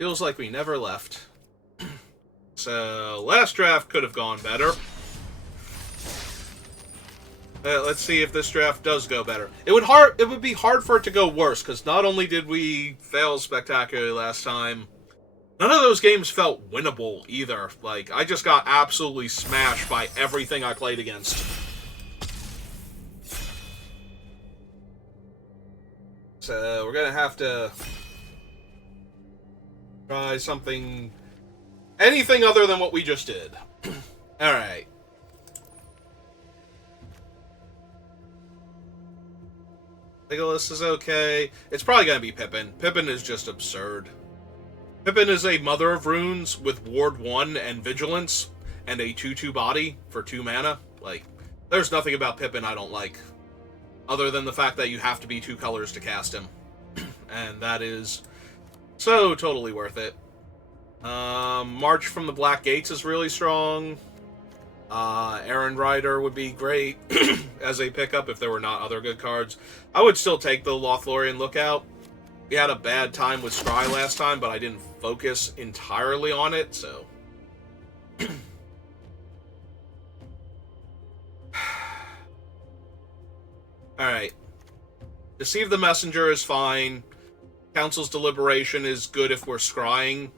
Feels like we never left. So, last draft could have gone better. Let's see if this draft does go better. It would be hard for it to go worse, because not only did we fail spectacularly last time, none of those games felt winnable either. Like, I just got absolutely smashed by everything I played against. So, we're gonna have to try something... anything other than what we just did. Alright. Legolas is okay. It's probably gonna be Pippin. Pippin is just absurd. Pippin is a Mother of Runes with Ward 1 and Vigilance, and a 2/2 body for 2 mana. Like, there's nothing about Pippin I don't like, other than the fact that you have to be 2 colors to cast him. And that is so totally worth it. March from the Black Gates is really strong. Errand Rider would be great as a pickup if there were not other good cards. I would still take the Lothlorien Lookout. We had a bad time with Scry last time, but I didn't focus entirely on it, so... Alright. Deceive the Messenger is fine. Council's Deliberation is good if we're scrying.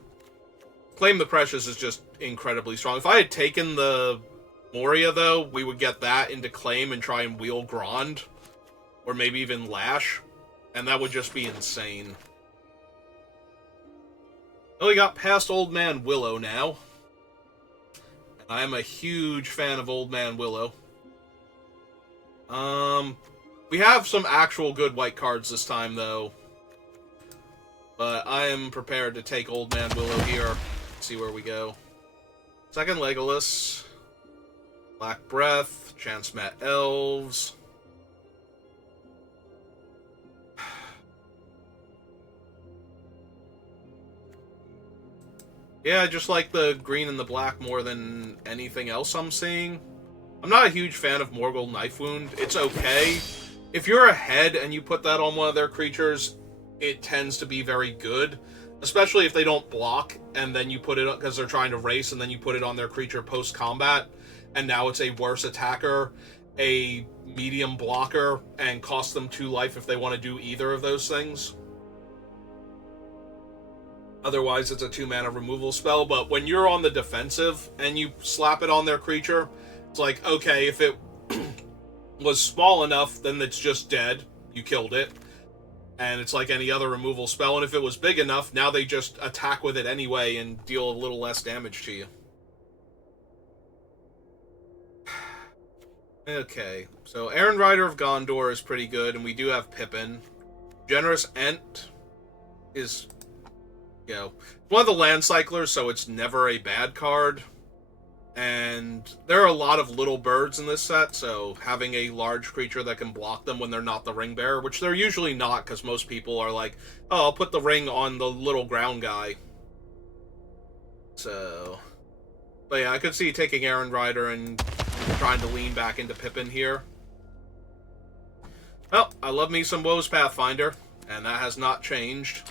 Claim the Precious is just incredibly strong. If I had taken the Moria, though, we would get that into Claim and try and wheel Grond. Or maybe even Lash. And that would just be insane. Oh, we got past Old Man Willow now. And I am a huge fan of Old Man Willow. We have some actual good white cards this time, though. But I am prepared to take Old Man Willow here. See where we go. Second Legolas. Black Breath. Chance Met Elves. Yeah, I just like the green and the black more than anything else I'm seeing. I'm not a huge fan of Morgul Knife Wound. It's okay. If you're ahead and you put that on one of their creatures, it tends to be very good. Especially if they don't block, and then you put it, because they're trying to race, and then you put it on their creature post-combat, and now it's a worse attacker, a medium blocker, and cost them 2 life if they want to do either of those things. Otherwise, it's a 2-mana removal spell, but when you're on the defensive, and you slap it on their creature, it's like, okay, if it was small enough, then it's just dead. You killed it. And it's like any other removal spell, and if it was big enough, now they just attack with it anyway and deal a little less damage to you. Okay, so Errand Rider of Gondor is pretty good, and we do have Pippin. Generous Ent is, you know, one of the land cyclers, so it's never a bad card. And there are a lot of little birds in this set, so having a large creature that can block them when they're not the ring bearer, which they're usually not, because most people are like, oh, I'll put the ring on the little ground guy. So, but yeah, I could see taking Errand Rider and trying to lean back into Pippin here. Well, I love me some Woe's Pathfinder, and that has not changed.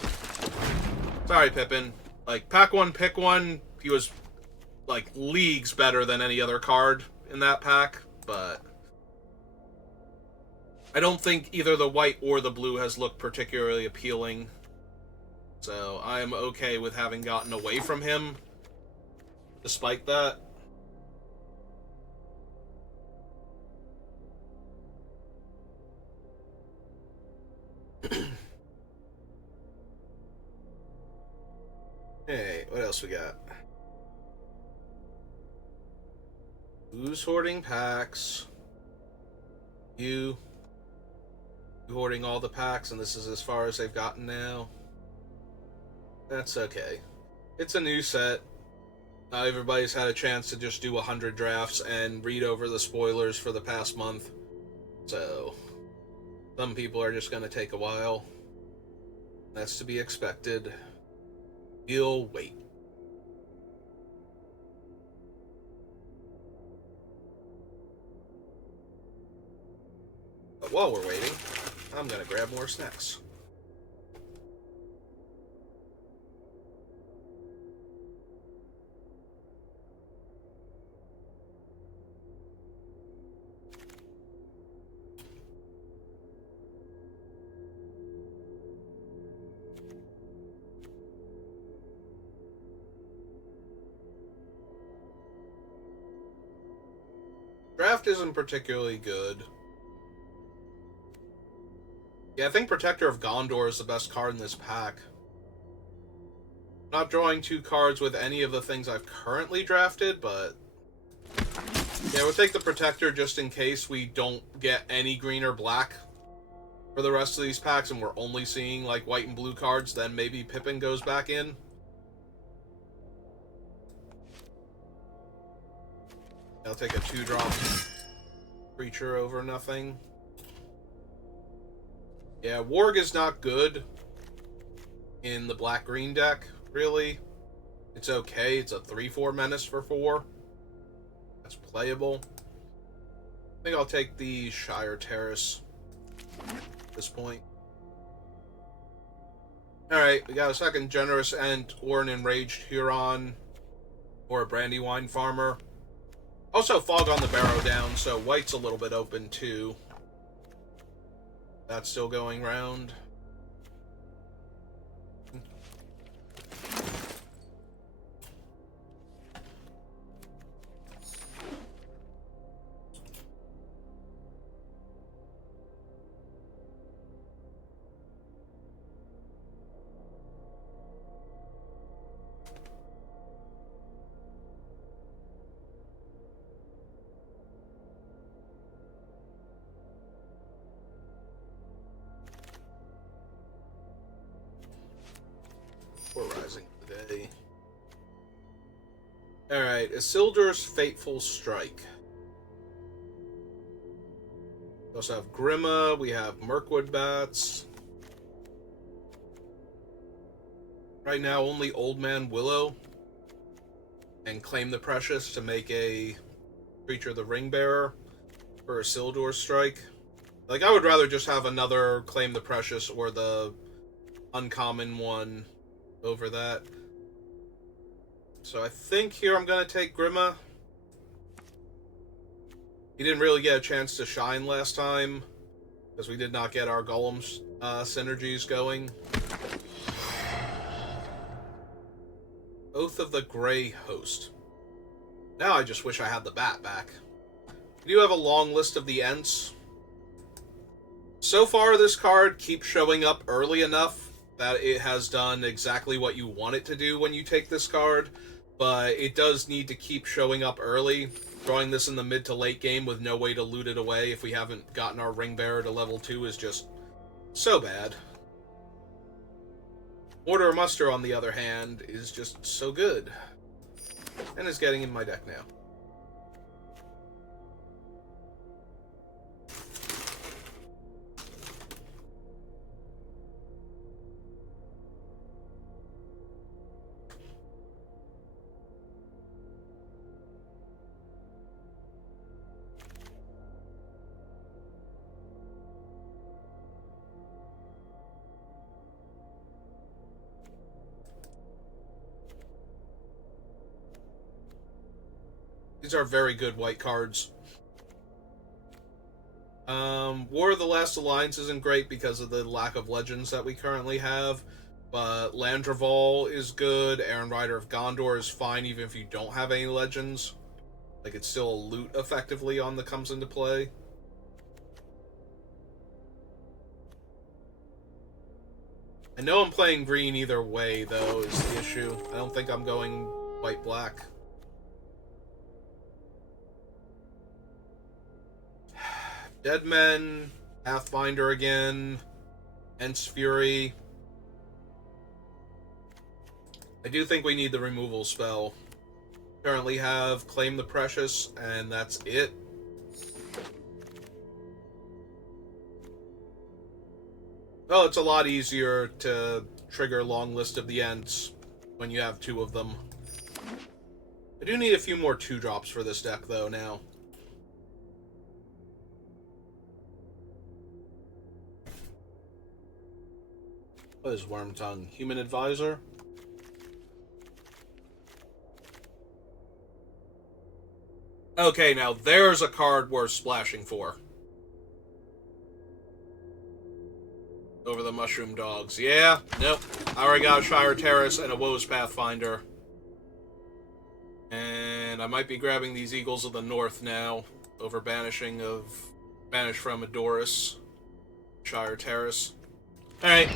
Sorry, Pippin. Like, pack one, pick one, he was like leagues better than any other card in that pack, but I don't think either the white or the blue has looked particularly appealing. So I am okay with having gotten away from him despite that. Hey, what else we got? Who's hoarding packs? You hoarding all the packs, and this is as far as they've gotten now. That's okay. It's a new set. Not everybody's had a chance to just do 100 drafts and read over the spoilers for the past month. So, some people are just going to take a while. That's to be expected. We'll wait. But while we're waiting, I'm gonna grab more snacks. Draft isn't particularly good. Yeah, I think Protector of Gondor is the best card in this pack. Not drawing 2 cards with any of the things I've currently drafted, but... yeah, we'll take the Protector just in case we don't get any green or black for the rest of these packs and we're only seeing, like, white and blue cards, then maybe Pippin goes back in. I'll take a 2-drop creature over nothing. Yeah, Warg is not good in the black-green deck, really. It's okay. It's a 3/4 menace for 4. That's playable. I think I'll take the Shire Terrace at this point. Alright, we got a second Generous Ent or an Enraged Huron or a Brandywine Farmer. Also, Fog on the Barrow down, so white's a little bit open too. That's still going round. We're rising today. Alright, Isildur's Fateful Strike. We also have Grima, we have Mirkwood Bats. Right now, only Old Man Willow and Claim the Precious to make a creature the Ring Bearer for Isildur's Strike. Like, I would rather just have another Claim the Precious or the uncommon one over that. So I think here I'm going to take Grima. He didn't really get a chance to shine last time, because we did not get our Golem synergies going. Oath of the Grey Host. Now I just wish I had the bat back. We do have a long list of the Ents. So far, this card keeps showing up early enough that it has done exactly what you want it to do when you take this card, but it does need to keep showing up early. Drawing this in the mid to late game with no way to loot it away if we haven't gotten our Ring Bearer to level 2 is just so bad. Order of Muster, on the other hand, is just so good, and is getting in my deck now. These are very good white cards. War of the Last Alliance isn't great because of the lack of legends that we currently have, but Landroval is good. Aaron Rider of Gondor is fine even if you don't have any legends. Like, it's still a loot effectively on that comes into play. I know I'm playing green either way, though, is the issue. I don't think I'm going white-black. Deadmen, Pathfinder again, Ents Fury. I do think we need the removal spell. Currently have Claim the Precious, and that's it. Well, it's a lot easier to trigger Long List of the Ents when you have 2 of them. I do need a few more 2-drops for this deck, though, now. What is Wormtongue? Human Advisor? Okay, now there's a card worth splashing for. Over the Mushroom Dogs. Yeah, nope. I already got a Shire Terrace and a Woe's Pathfinder. And I might be grabbing these Eagles of the North now. over Banish from Adoris, Shire Terrace. Alright.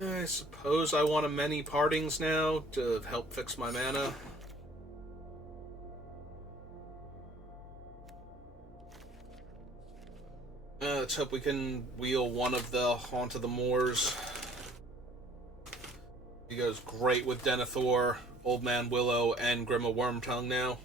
I suppose I want a many partings now to help fix my mana. Let's hope we can wheel one of the Haunt of the Moors. He goes great with Denethor, Old Man Willow, and Grima Wormtongue now.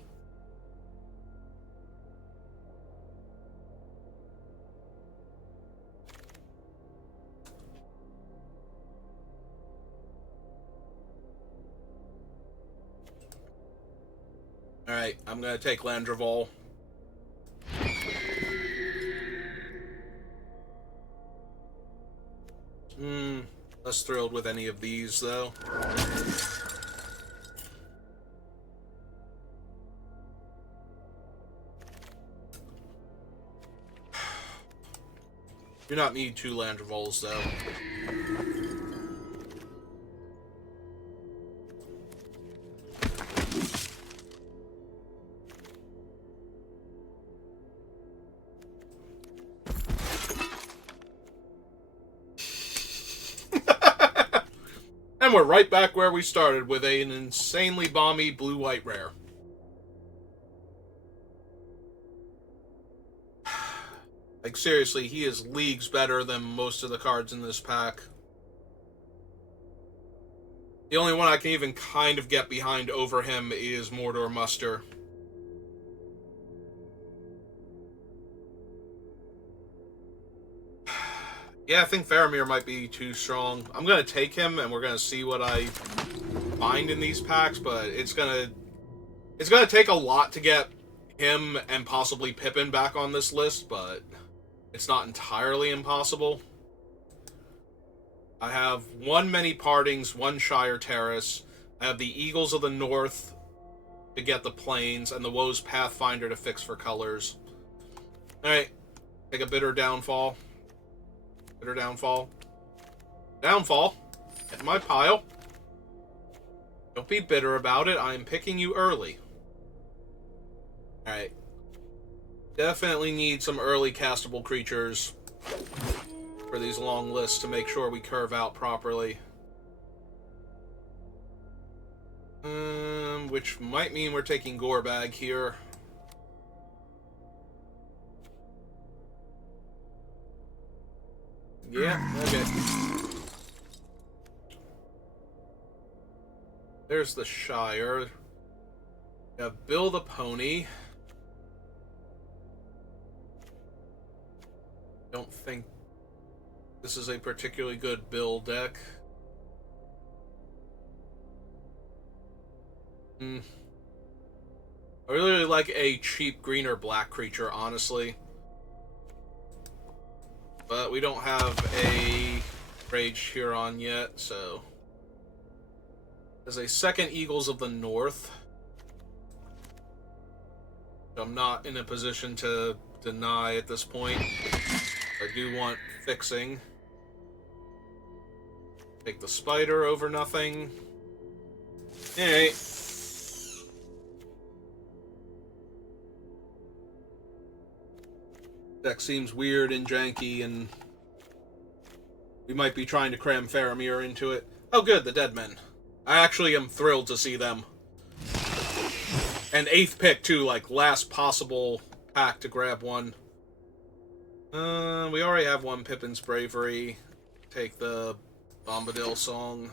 Alright, I'm gonna take Landroval. Less thrilled with any of these, though. Do not need 2 Landrovals, though. And we're right back where we started with an insanely balmy blue-white rare. Like, seriously, he is leagues better than most of the cards in this pack. The only one I can even kind of get behind over him is Mordor Muster. Yeah, I think Faramir might be too strong. I'm gonna take him, and we're gonna see what I find in these packs, but it's gonna take a lot to get him and possibly Pippin back on this list, but it's not entirely impossible. I have 1 Many Partings, 1 Shire Terrace. I have the Eagles of the North to get the Plains, and the Woes Pathfinder to fix for colors. Alright, take a Bitter Downfall. Bitter Downfall. Downfall. Get in my pile. Don't be bitter about it. I am picking you early. Alright. Definitely need some early castable creatures for these long lists to make sure we curve out properly. Which might mean we're taking Gorbag here. Yeah, okay. There's the Shire. We have Bill the Pony. Don't think this is a particularly good Bill deck. I really like a cheap green or black creature, honestly. But we don't have a Rage Huron yet, so... There's a second Eagles of the North. I'm not in a position to deny at this point. I do want fixing. Take the Spider over nothing. Alright. Deck seems weird and janky, and we might be trying to cram Faramir into it. Oh good, the Deadmen. I actually am thrilled to see them. And 8th pick, too, like, last possible pack to grab one. We already have 1 Pippin's Bravery. Take the Bombadil Song.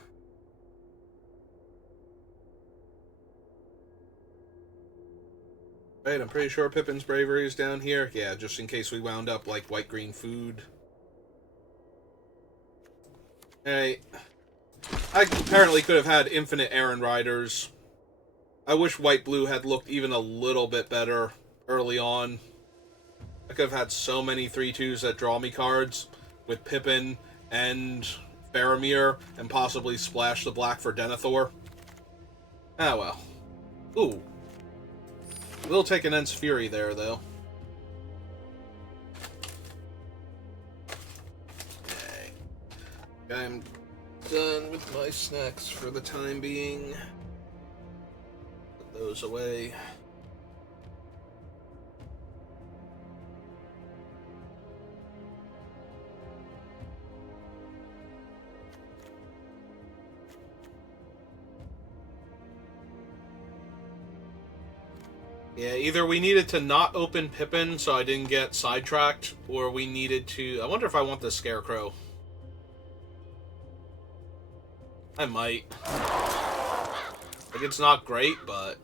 Right, I'm pretty sure Pippin's Bravery is down here. Yeah, just in case we wound up like white-green food. Alright. I apparently could have had infinite Errand Riders. I wish White-Blue had looked even a little bit better early on. I could have had so many 3/2s that draw me cards with Pippin and Faramir, and possibly splash the black for Denethor. Ah, well. Ooh. We'll take an Ents Fury there, though. Okay. I'm done with my snacks for the time being. Put those away. Yeah, either we needed to not open Pippin so I didn't get sidetracked, or we needed to... I wonder if I want the Scarecrow. I might. Like, it's not great, but...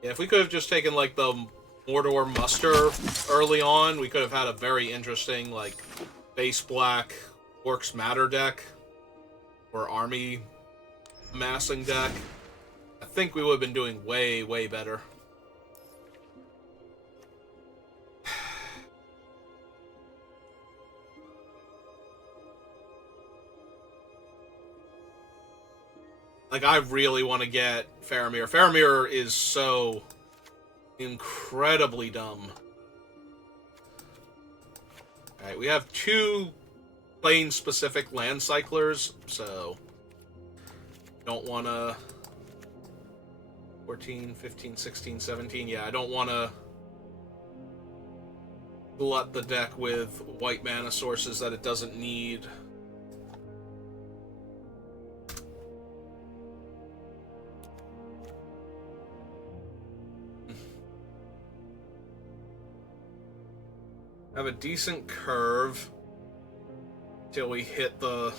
Yeah, if we could have just taken, like, the Mordor Muster early on, we could have had a very interesting, like, base black Orcs Matter deck. Or Army amassing deck. I think we would have been doing way, way better. Like, I really want to get Faramir. Faramir is so incredibly dumb. Alright, we have 2 plane-specific land cyclers, so... Don't want to... 14, 15, 16, 17... Yeah, I don't want to glut the deck with white mana sources that it doesn't need. Have a decent curve till we hit the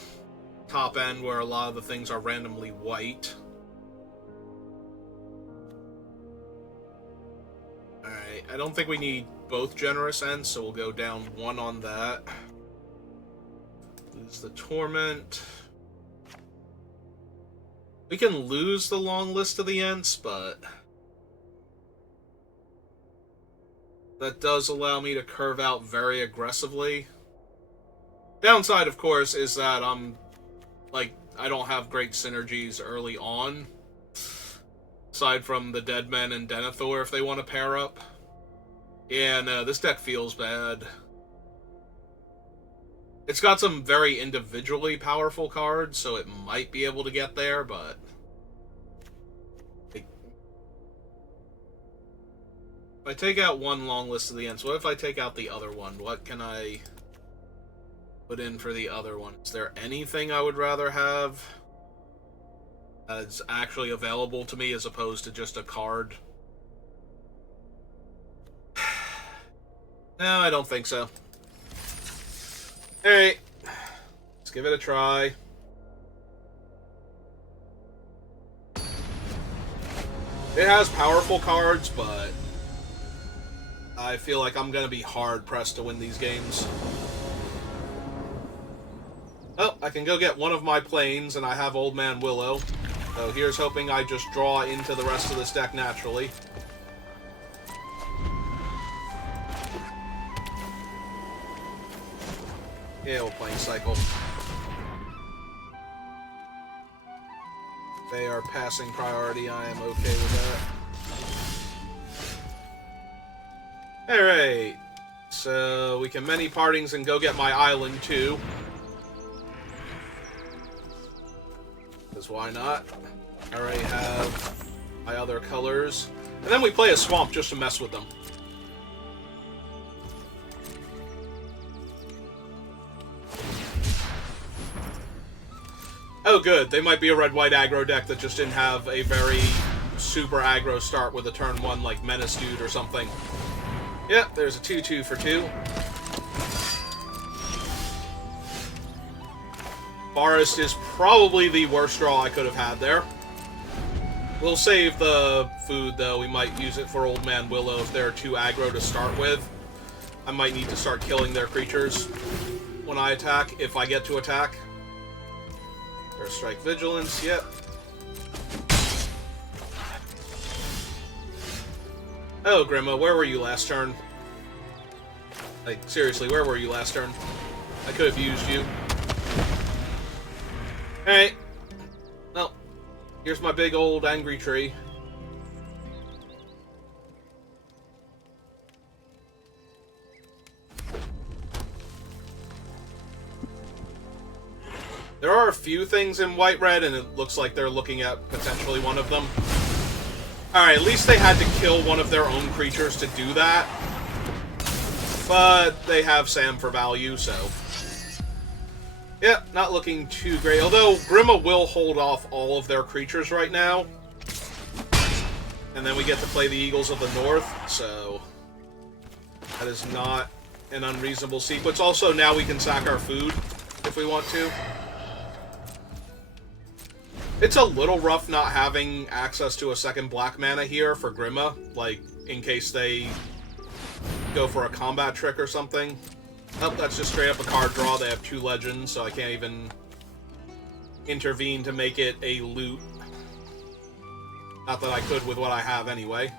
top end where a lot of the things are randomly white. Alright, I don't think we need both Generous Ents, so we'll go down 1 on that. Lose the Torment. We can lose the long list of the Ents, but... that does allow me to curve out very aggressively. Downside, of course, is that I don't have great synergies early on. Aside from the Deadmen and Denethor if they want to pair up. Yeah, no, this deck feels bad. It's got some very individually powerful cards, so it might be able to get there, but... if I take out one long list of the Ents, what if I take out the other one? What can I put in for the other one? Is there anything I would rather have that's actually available to me as opposed to just a card? No, I don't think so. Alright. Let's give it a try. It has powerful cards, but I feel like I'm going to be hard-pressed to win these games. Oh, I can go get one of my planes, and I have Old Man Willow. So here's hoping I just draw into the rest of this deck naturally. Yeah, we'll plane cycle. They are passing priority, I am okay with that. Alright, so we can many partings and go get my island too. Because why not? I already have my other colors. And then we play a swamp just to mess with them. Oh good, they might be a red-white aggro deck that just didn't have a very super aggro start with a turn 1 like Menace Dude or something. Yep, there's a 2/2 for 2. Forest is probably the worst draw I could have had there. We'll save the food, though. We might use it for Old Man Willow if they're too aggro to start with. I might need to start killing their creatures. when I attack, if I get to attack. First strike vigilance, yep. Oh, Grima, where were you last turn? Like, seriously, where were you last turn? I could have used you. Alright. Well, here's my big old angry tree. There are a few things in White-Red, and it looks like they're looking at potentially one of them. Alright, at least they had to kill one of their own creatures to do that. But they have Sam for value, so... yeah, not looking too great. Although, Grima will hold off all of their creatures right now. And then we get to play the Eagles of the North, so... that is not an unreasonable sequence. Also, now we can sack our food, if we want to. It's a little rough not having access to a second black mana here for Grima, like, in case they go for a combat trick or something. Oh, that's just straight up a card draw. They have 2 legends, so I can't even intervene to make it a loot. Not that I could with what I have anyway.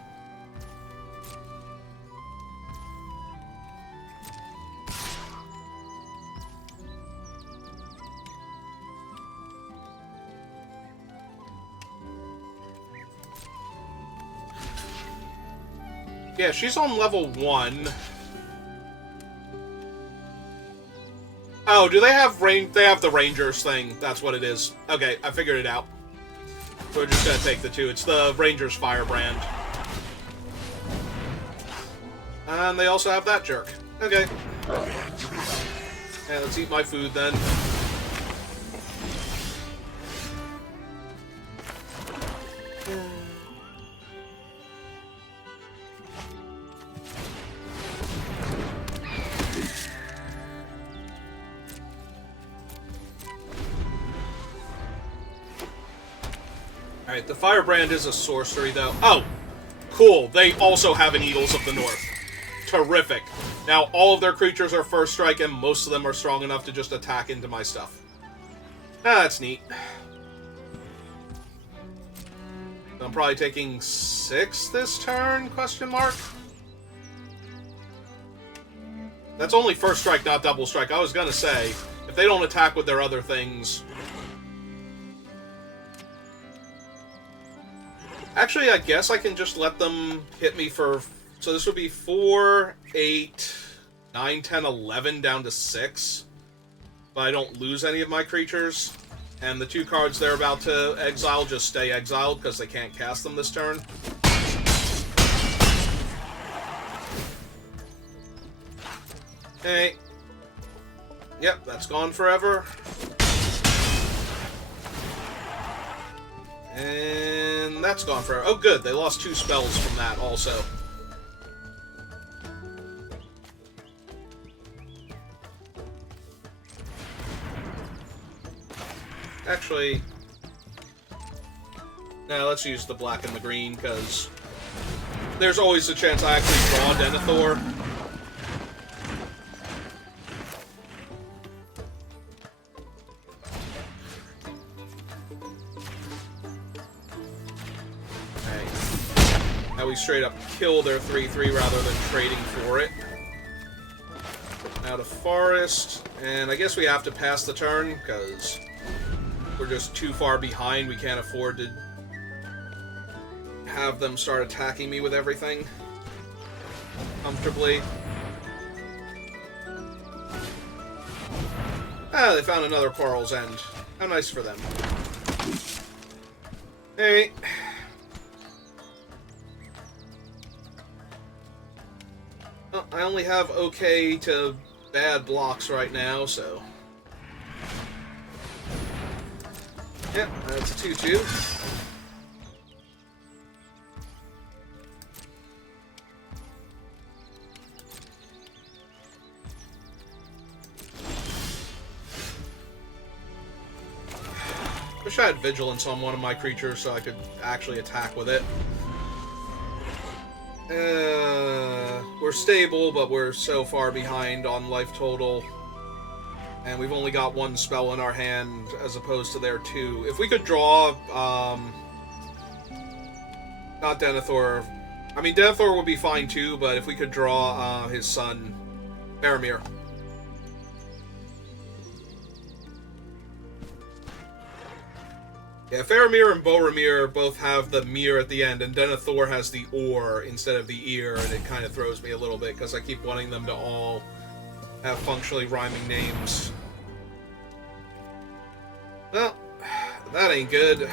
Yeah, she's on level 1. Oh, do they have They have the Rangers thing. That's what it is. Okay, I figured it out. So we're just gonna take the 2. It's the Rangers Firebrand. And they also have that jerk. Okay. Yeah, let's eat my food then. Alright, the Firebrand is a sorcery, though. Oh! Cool, they also have an Eagles of the North. Terrific. Now, all of their creatures are first strike, and most of them are strong enough to just attack into my stuff. Ah, that's neat. I'm probably taking 6 this turn, question mark? That's only first strike, not double strike. I was gonna say, if they don't attack with their other things... actually, I guess I can just let them hit me for... so this would be 4, 8, 9, 10, 11 down to 6. But I don't lose any of my creatures. And the 2 cards they're about to exile just stay exiled because they can't cast them this turn. Hey. Yep, that's gone forever. And that's gone forever. Oh, good. They lost 2 spells from that also. Actually, now let's use the black and the green, because there's always a chance I actually draw Denethor. Now we straight up kill their 3/3 rather than trading for it. Now to Forest, and I guess we have to pass the turn, because we're just too far behind. We can't afford to have them start attacking me with everything comfortably. Ah, they found another Quarrel's End. How nice for them. Hey. Well, I only have okay to bad blocks right now, so... yep, that's a 2/2. Wish I had Vigilance on one of my creatures so I could actually attack with it. We're stable, but we're so far behind on life total. And we've only got one spell in our hand as opposed to their two. If we could draw, not Denethor. I mean, Denethor would be fine too, but if we could draw his son, Faramir. Yeah, Faramir and Boromir both have the mir at the end, and Denethor has the or instead of the ear, and it kind of throws me a little bit because I keep wanting them to all have functionally rhyming names. Well, that ain't good.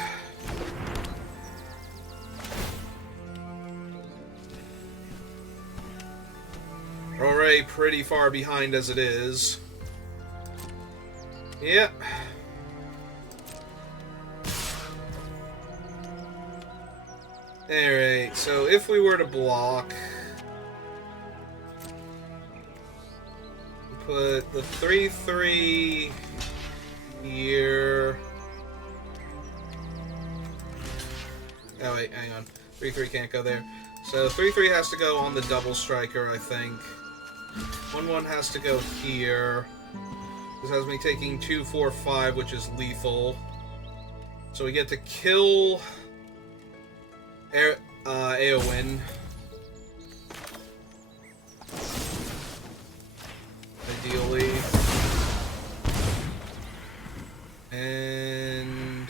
We're already pretty far behind as it is. Yep. Alright, so if we were to block, put the 3/3 here. Oh wait, hang on. 3/3 can't go there. So 3/3 has to go on the double striker, I think. 1/1 has to go here. This has me taking 2, 4, 5, which is lethal. So we get to kill Eowyn. Ideally. And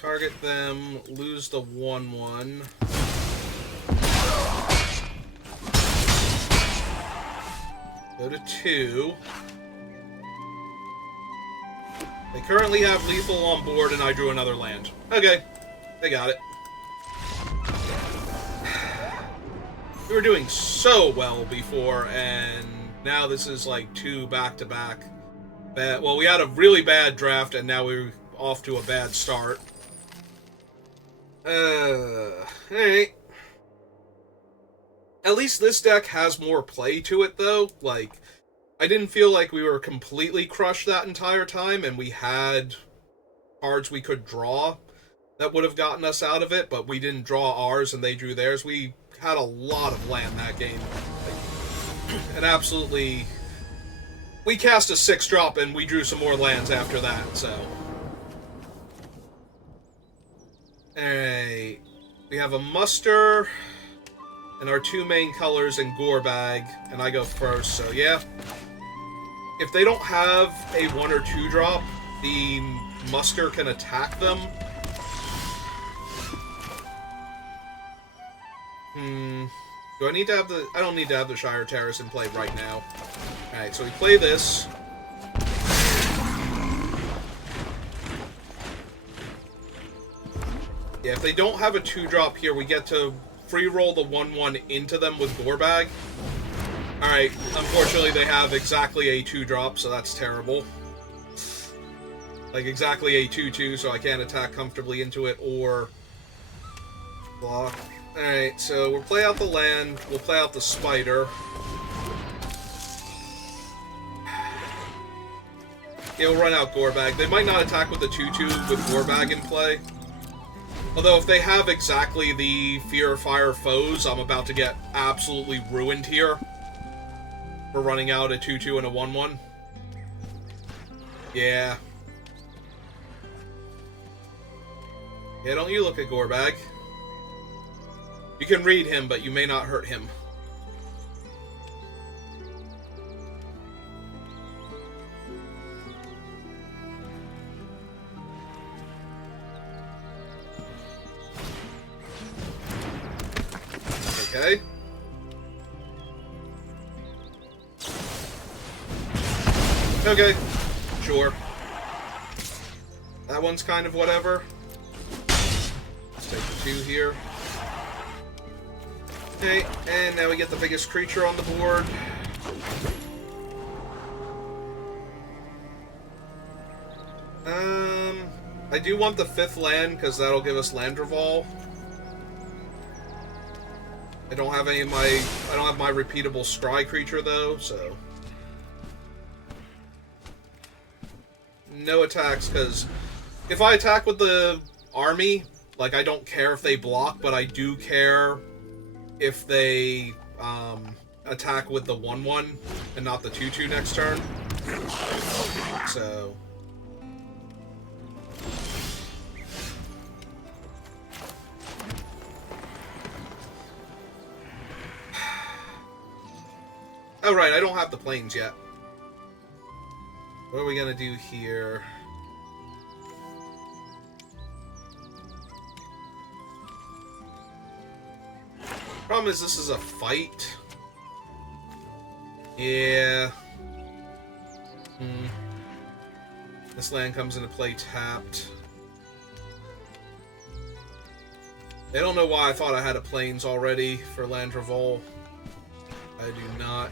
target them, lose the 1/1. Go to 2. They currently have lethal on board, and I drew another land. Okay, they got it. We were doing so well before, and now this is like 2 back-to-back. Well, we had a really bad draft, and now we're off to a bad start. Alright. At least this deck has more play to it, though. Like, I didn't feel like we were completely crushed that entire time, and we had cards we could draw that would have gotten us out of it, but we didn't draw ours and they drew theirs. We had a lot of land that game. And absolutely... We cast a 6-drop and we drew some more lands after that, so... Alright. We have a muster... and our 2 main colors in Gorbag, and I go first, so yeah. If they don't have a 1 or 2 drop, the muster can attack them. Do I need to have the... I don't need to have the Shire Terrace in play right now. Alright, so we play this. Yeah, if they don't have a 2-drop here, we get to free roll the 1/1 into them with Gorbag. Alright, unfortunately they have exactly a 2-drop, so that's terrible. Like exactly a 2/2, so I can't attack comfortably into it or block. Alright, so we'll play out the land, we'll play out the spider. Yeah, we'll run out Gorbag. They might not attack with the 2/2 with Gorbag in play. Although, if they have exactly the Fear of Fire foes, I'm about to get absolutely ruined here. For running out a 2/2 and a 1/1. Yeah. Yeah, don't you look at Gorbag. You can read him, but you may not hurt him. Okay. Okay. Sure. That one's kind of whatever. Let's take the 2 here. Okay, and now we get the biggest creature on the board. I do want the 5th land, because that'll give us Landreval. I don't have my repeatable scry creature though, so no attacks, because if I attack with the army, like, I don't care if they block, but I do care if they attack with the 1/1 and not the 2/2 next turn. So... Oh, right, I don't have the planes yet. What are we gonna do here? Problem is, this is a fight. Yeah. This land comes into play tapped. They don't know why I thought I had a planes already for Land Revolt. I do not.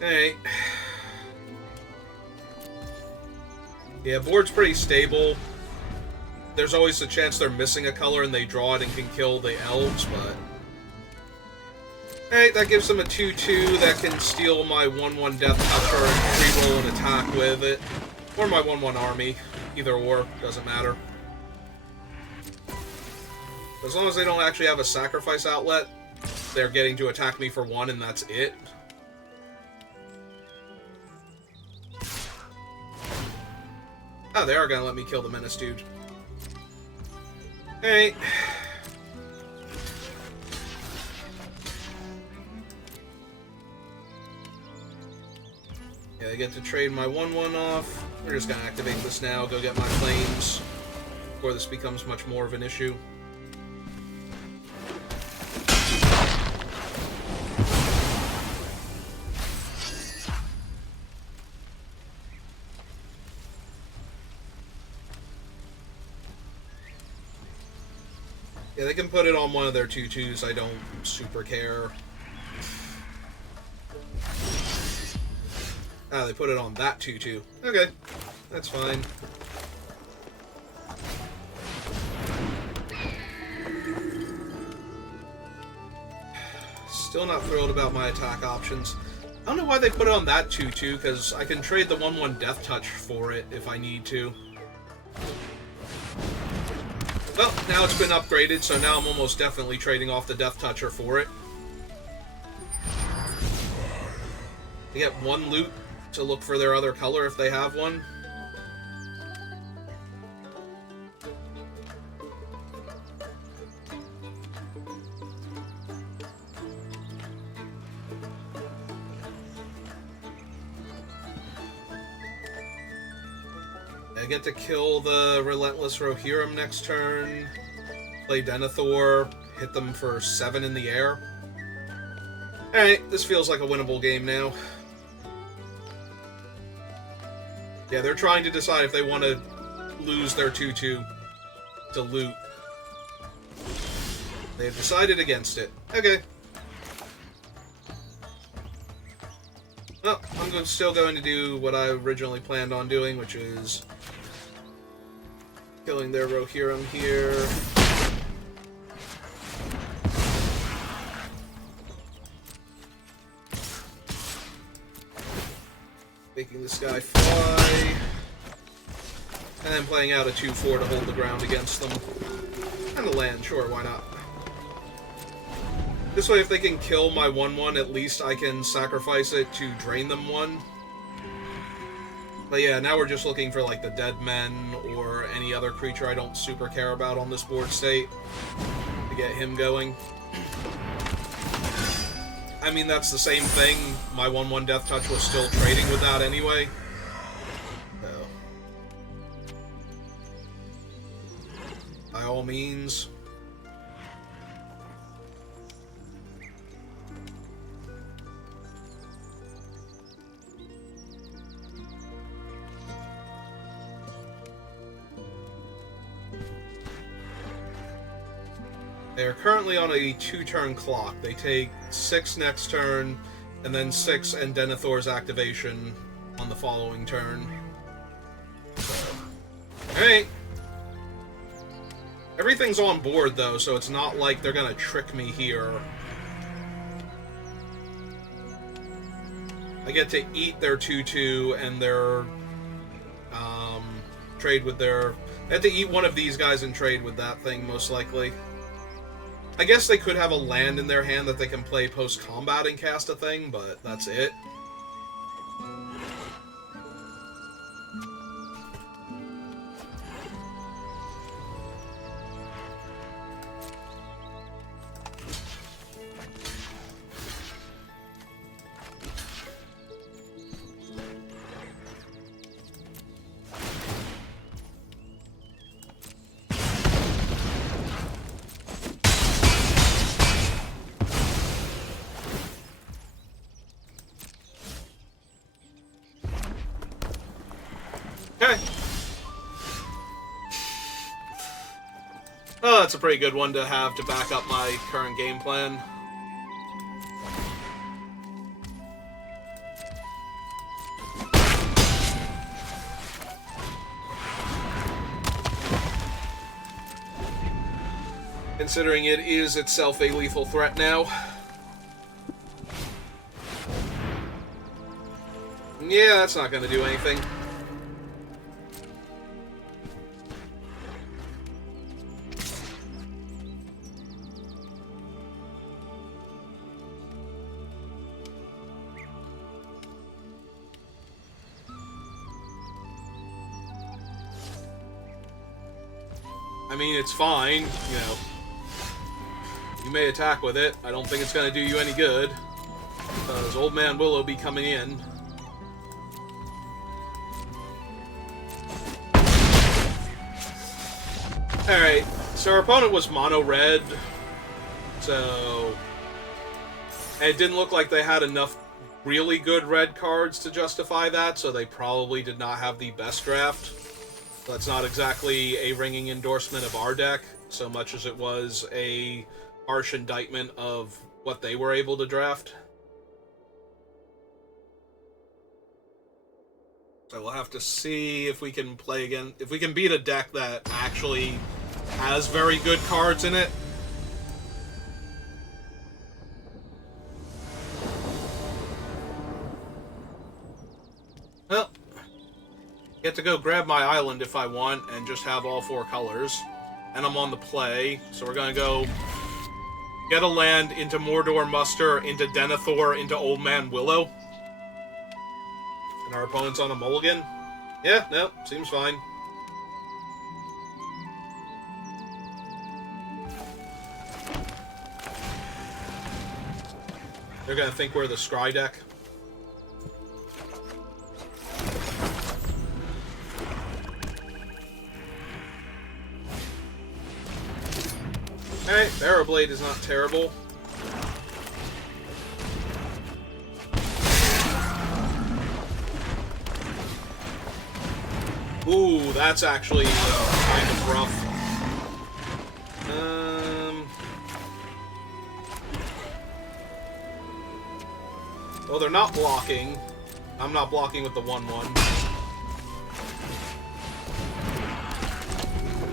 Hey. Yeah, board's pretty stable. There's always a chance they're missing a color and they draw it and can kill the elves, but... Hey, that gives them a 2/2 that can steal my 1/1 Death Toucher and reroll an attack with it. Or my 1/1 army. Either or, doesn't matter. As long as they don't actually have a sacrifice outlet, they're getting to attack me for 1 and that's it. Oh, they are gonna let me kill the Menace dude. Hey. Yeah, I get to trade my 1/1 off. We're just gonna activate this now, go get my planes before this becomes much more of an issue. Yeah, they can put it on one of their 2/2s, I don't super care. Ah, they put it on that 2/2. Okay, that's fine. Still not thrilled about my attack options. I don't know why they put it on that 2/2, because I can trade the 1/1 Death Touch for it if I need to. Well, now it's been upgraded, so now I'm almost definitely trading off the Death Toucher for it. They get 1 loot to look for their other color if they have one. I get to kill the Relentless Rohirrim next turn, play Denethor, hit them for 7 in the air. Alright, this feels like a winnable game now. Yeah, they're trying to decide if they want to lose their 2/2 to loot. They've decided against it. Okay. Well, I'm still going to do what I originally planned on doing, which is killing their Rohirrim here. Making this guy fly. And then playing out a 2/4 to hold the ground against them. And a land, sure, why not? This way, if they can kill my 1/1, at least I can sacrifice it to drain them 1. But yeah, now we're just looking for like the Dead Men or any other creature I don't super care about on this board state to get him going. I mean, that's the same thing. My 1/1 Death Touch was still trading with that anyway. So, by all means. They are currently on a 2-turn clock. They take 6 next turn, and then 6 and Denethor's activation on the following turn. Alright. Everything's on board, though, so it's not like they're gonna trick me here. I get to eat their 2/2 and their trade with their... I have to eat one of these guys and trade with that thing, most likely. I guess they could have a land in their hand that they can play post-combat and cast a thing, but that's it. Okay. Oh, that's a pretty good one to have to back up my current game plan. Considering it is itself a lethal threat now. Yeah, that's not going to do anything. I mean, it's fine, you know. You may attack with it. I don't think it's going to do you any good. Because Old Man Willow be coming in. Alright, so our opponent was mono red. So it didn't look like they had enough really good red cards to justify that, so they probably did not have the best draft. That's not exactly a ringing endorsement of our deck, so much as it was a harsh indictment of what they were able to draft. So we'll have to see if we can play again, if we can beat a deck that actually has very good cards in it. Well, get to go grab my island if I want and just have all 4 colors. And I'm on the play, so we're gonna go get a land into Mordor Muster, into Denethor, into Old Man Willow. And our opponent's on a mulligan. Yeah, no, seems fine. They're gonna think we're the Scry deck. Alright, Barrowblade is not terrible. Ooh, that's actually kind of rough. Well, they're not blocking. I'm not blocking with the 1/1.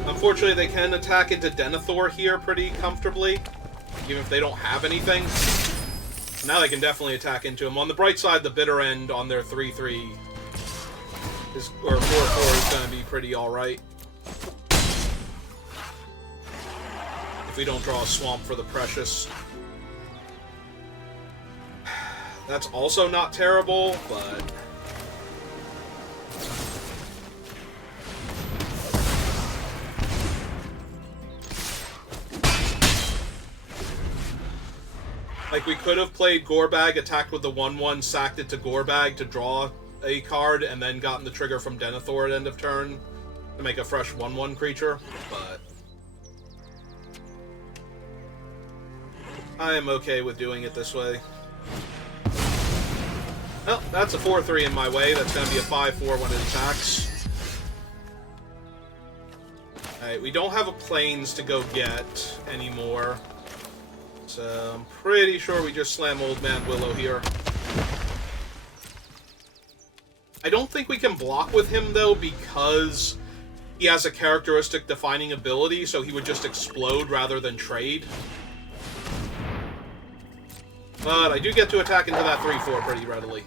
Unfortunately, they can attack into Denethor here pretty comfortably, even if they don't have anything. Now they can definitely attack into him. On the bright side, the bitter end on their 3/3 is, or 4/4 is going to be pretty alright. If we don't draw a swamp for the precious. That's also not terrible, but like, we could have played Gorbag, attacked with the 1/1, sacked it to Gorbag to draw a card, and then gotten the trigger from Denethor at end of turn to make a fresh 1/1 creature, but I am okay with doing it this way. Well, that's a 4/3 in my way. That's going to be a 5/4 when it attacks. Alright, we don't have a plains to go get anymore. So I'm pretty sure we just slam Old Man Willow here. I don't think we can block with him, though, because he has a characteristic defining ability, so he would just explode rather than trade. But I do get to attack into that 3/4 pretty readily.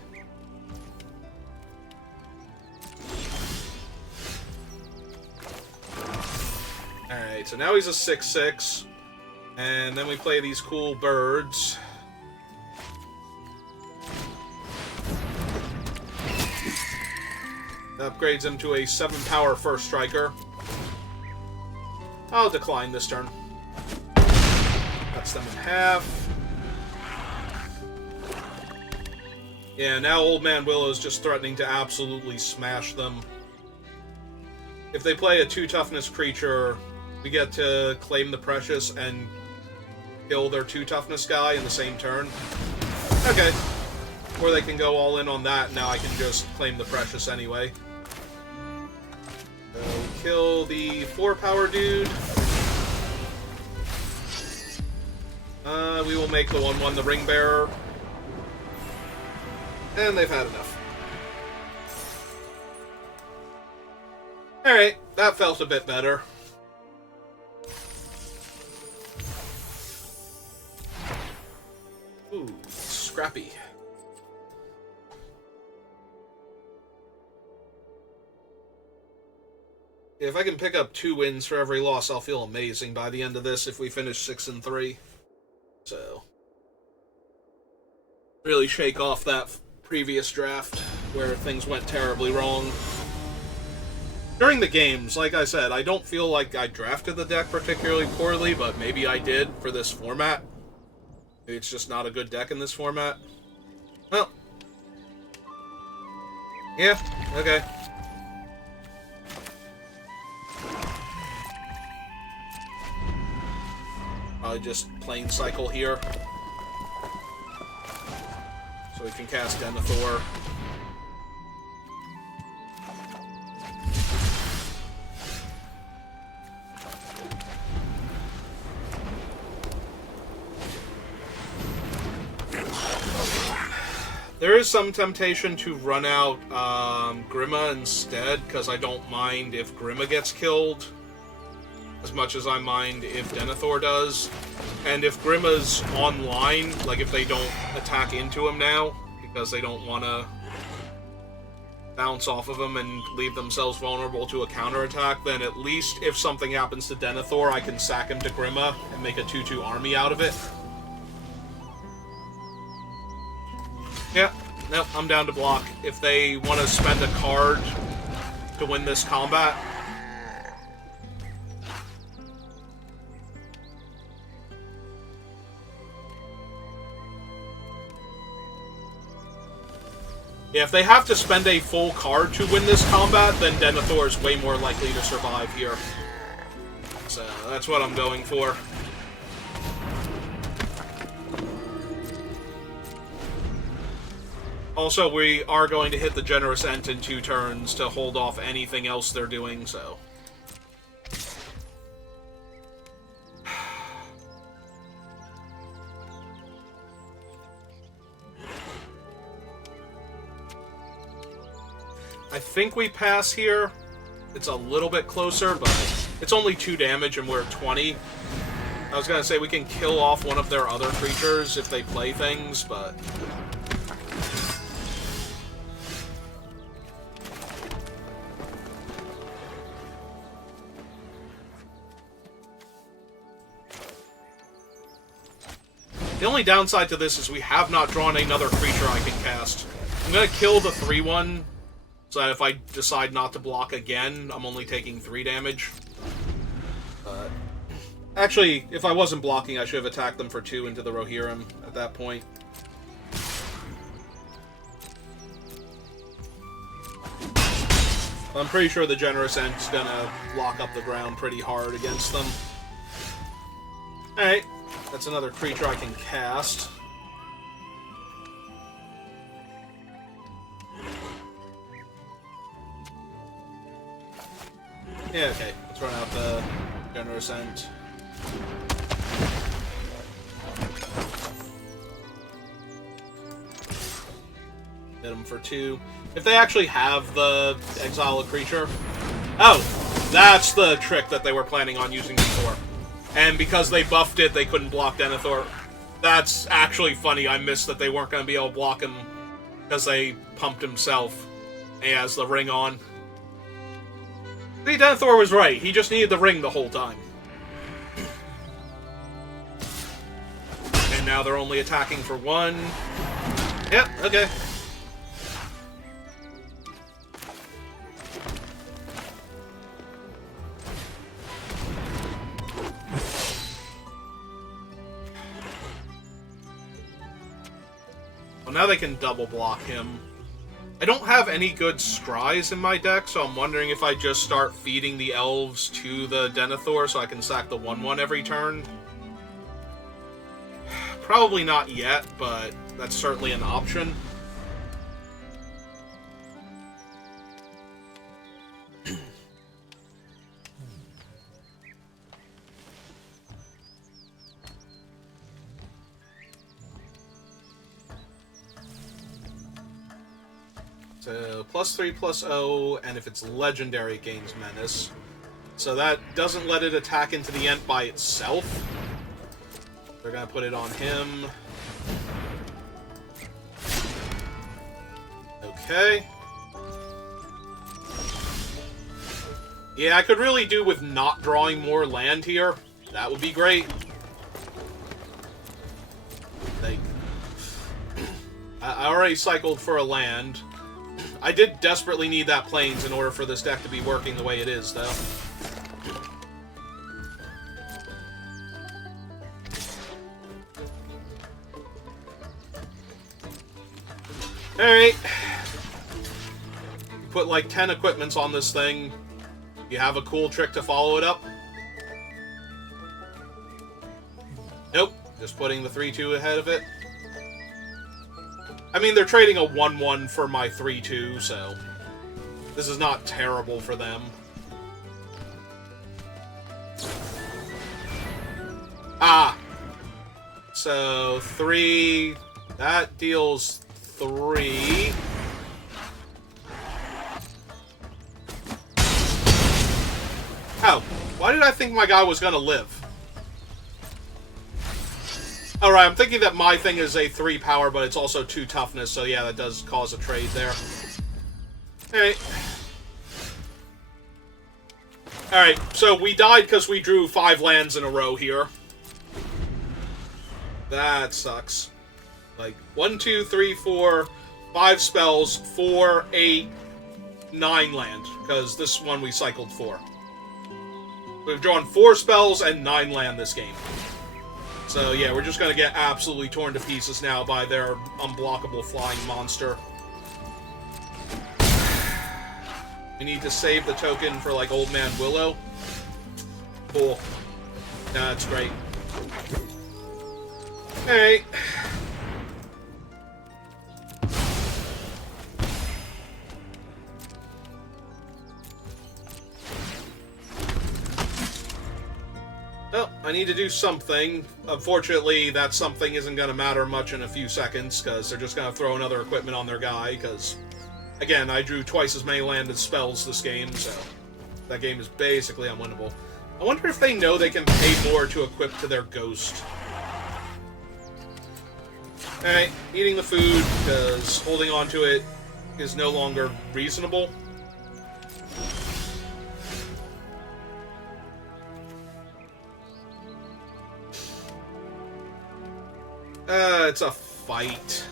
Alright, so now he's a 6/6. And then we play these cool birds. Upgrades him to a 7-power first striker. I'll decline this turn. Cuts them in half. Yeah, now Old Man Willow's just threatening to absolutely smash them. If they play a 2-toughness creature, we get to claim the Precious and kill their 2-toughness guy in the same turn. Okay. Or they can go all in on that, now I can just claim the Precious anyway. So, kill the 4-power dude. We will make the 1/1 the Ring Bearer. And they've had enough. Alright, that felt a bit better. Ooh, scrappy. If I can pick up 2 wins for every loss, I'll feel amazing by the end of this if we finish 6-3. So, really shake off that previous draft where things went terribly wrong. During the games, like I said, I don't feel like I drafted the deck particularly poorly, but maybe I did for this format. Maybe it's just not a good deck in this format. Well. Yeah, okay. Probably just plain cycle here. So we can cast Denethor. There is some temptation to run out Grima instead, because I don't mind if Grima gets killed as much as I mind if Denethor does. And if Grima's online, like if they don't attack into him now, because they don't want to bounce off of him and leave themselves vulnerable to a counterattack, then at least if something happens to Denethor, I can sack him to Grima and make a 2/2 army out of it. Yeah, nope, I'm down to block. If they want to spend a card to win this combat, yeah, if they have to spend a full card to win this combat, then Denethor is way more likely to survive here. So, that's what I'm going for. Also, we are going to hit the Generous Ent in 2 turns to hold off anything else they're doing, so... I think we pass here. It's a little bit closer, but it's only 2 damage and we're at 20. I was gonna say we can kill off one of their other creatures if they play things, but... The only downside to this is we have not drawn another creature I can cast. I'm gonna kill the 3/1, so that if I decide not to block again, I'm only taking 3 damage. Actually, if I wasn't blocking, I should have attacked them for 2 into the Rohirrim at that point. I'm pretty sure the Generous Ent's gonna lock up the ground pretty hard against them. Alright, that's another creature I can cast. Yeah, okay. Let's run out the Generous Ent. Hit them for 2. If they actually have the exile a creature... Oh! That's the trick that they were planning on using before. And because they buffed it, they couldn't block Denethor. That's actually funny. I missed that they weren't going to be able to block him because they pumped himself. He has the ring on. See, Denethor was right. He just needed the ring the whole time. now they're only attacking for 1. Yep, okay. Well, now they can double block him. I don't have any good scries in my deck, so I'm wondering if I just start feeding the elves to the Denethor so I can sack the 1/1 every turn. Probably not yet, but that's certainly an option. So, +3/+0, and if it's legendary, it gains Menace. So that doesn't let it attack into the Ent by itself. They're gonna put it on him. Okay. Yeah, I could really do with not drawing more land here. That would be great. Like, I already cycled for a land. I did desperately need that Plains in order for this deck to be working the way it is, though. Alright. Put like 10 equipments on this thing. You have a cool trick to follow it up? Nope. Just putting the 3/2 ahead of it. I mean, they're trading a 1/1 for my 3/2, so this is not terrible for them. Ah! So, 3... That deals 3... Oh, why did I think my guy was gonna live? Alright, I'm thinking that my thing is a 3 power, but it's also 2 toughness, so yeah, that does cause a trade there. Alright. Alright, so we died because we drew 5 lands in a row here. That sucks. Like, 1, 2, 3, 4, 5 spells, 4, 8, 9 land, because this one we cycled 4. We've drawn 4 spells and 9 land this game. So yeah, we're just gonna get absolutely torn to pieces now by their unblockable flying monster. We need to save the token for, like, Old Man Willow. Cool. That's great. Alright. Well, I need to do something. Unfortunately, that something isn't going to matter much in a few seconds, because they're just going to throw another equipment on their guy, because, again, I drew twice as many land as spells this game, so that game is basically unwinnable. I wonder if they know they can pay more to equip to their ghost. Alright, eating the food, because holding on to it is no longer reasonable. It's a fight.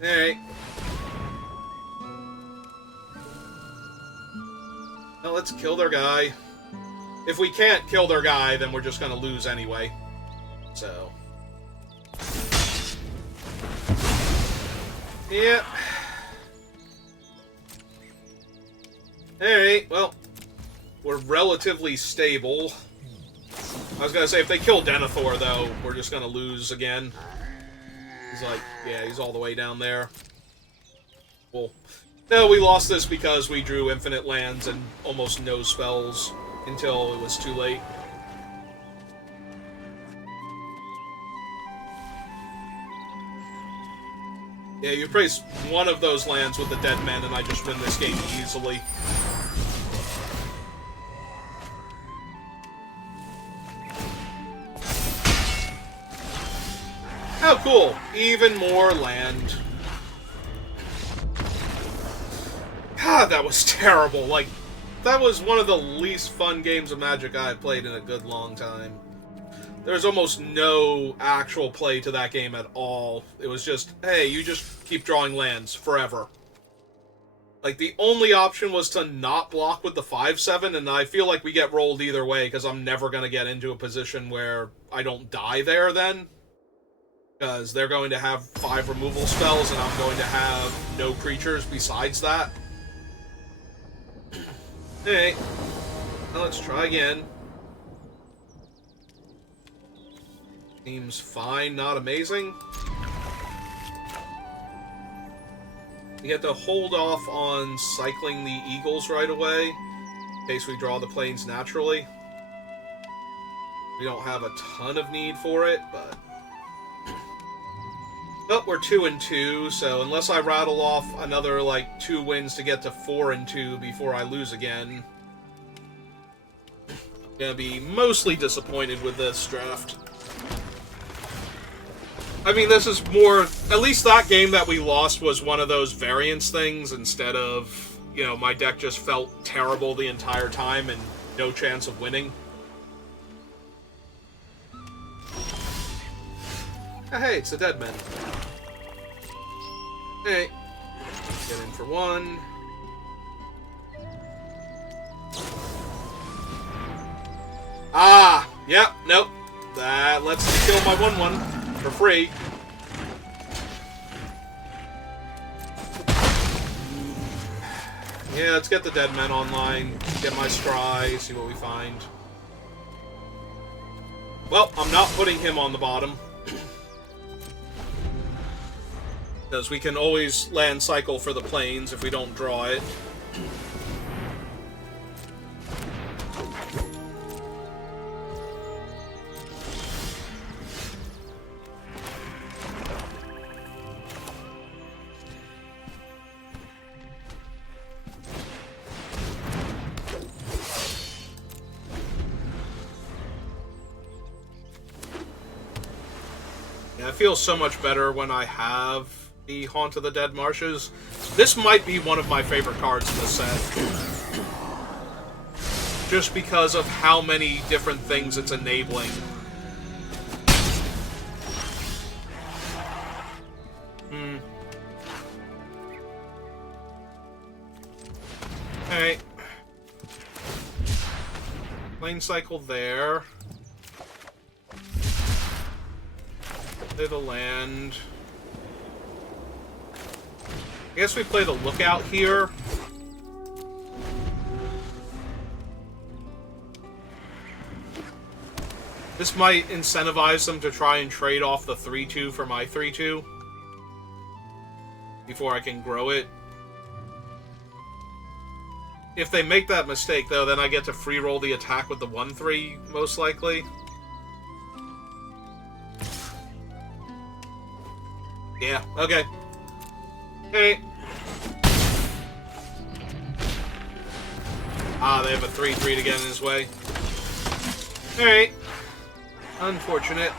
Alright. Now let's kill their guy. If we can't kill their guy, then we're just gonna lose anyway. So. Yeah. Alright, well. We're relatively stable. I was gonna say, if they kill Denethor, though, we're just gonna lose again. He's like, yeah, he's all the way down there. Well, no, we lost this because we drew infinite lands and almost no spells until it was too late. Yeah, you place one of those lands with the dead man and I just win this game easily. Oh, cool. Even more land. God, that was terrible. Like, that was one of the least fun games of Magic I had played in a good long time. There's almost no actual play to that game at all. It was just, hey, you just keep drawing lands forever. Like, the only option was to not block with the 5/7, and I feel like we get rolled either way, because I'm never going to get into a position where I don't die there then. Because they're going to have 5 removal spells, and I'm going to have no creatures besides that. Hey, well, let's try again. Seems fine, not amazing. You get to hold off on cycling the Eagles right away, in case we draw the Plains naturally. We don't have a ton of need for it, but... Oh, we're 2-2, so unless I rattle off another, 2 wins to get to 4-2 before I lose again, I'm gonna be mostly disappointed with this draft. I mean, this is more... At least that game that we lost was one of those variance things instead of, my deck just felt terrible the entire time and no chance of winning. Hey, it's the Deadman. Hey. Get in for 1. Ah! Yep, nope. That lets me kill my 1/1. For free. Yeah, let's get the Dead Men online, get my Scry, see what we find. Well, I'm not putting him on the bottom. Because we can always land cycle for the Plains if we don't draw it. It feels so much better when I have the Haunt of the Dead Marshes. This might be one of my favorite cards in the set. Just because of how many different things it's enabling. Alright. Plane cycle there. Play the land. I guess we play the Lookout here. This might incentivize them to try and trade off the 3/2 for my 3/2 before I can grow it. If they make that mistake, though, then I get to free roll the attack with the 1/3, most likely. Yeah, okay. Hey. Ah, they have a 3/3 to get in his way. Alright. Unfortunate.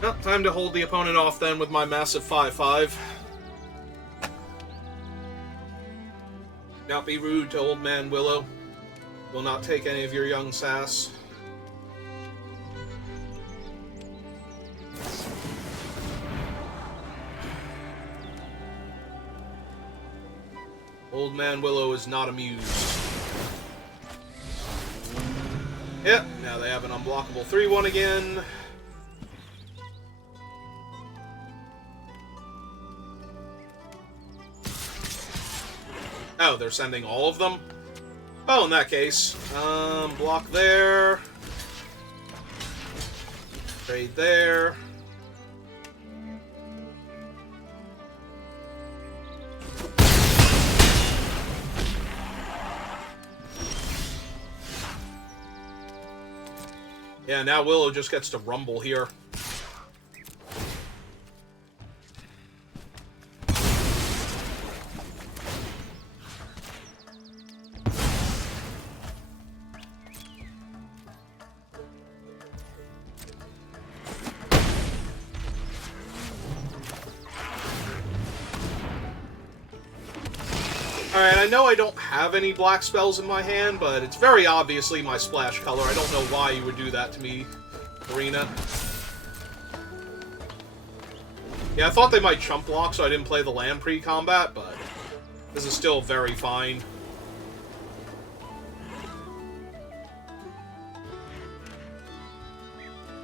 Well, time to hold the opponent off then with my massive 5/5. Not be rude to Old Man Willow. Will not take any of your young sass. Old Man Willow is not amused. Yep, now they have an unblockable 3/1 again. Oh, they're sending all of them? Oh, in that case, block there. Trade there. Yeah, now Willow just gets to rumble here. Alright, I know I don't have any black spells in my hand, but it's very obviously my splash color. I don't know why you would do that to me, Arena. Yeah, I thought they might chump block, so I didn't play the land pre-combat, but this is still very fine.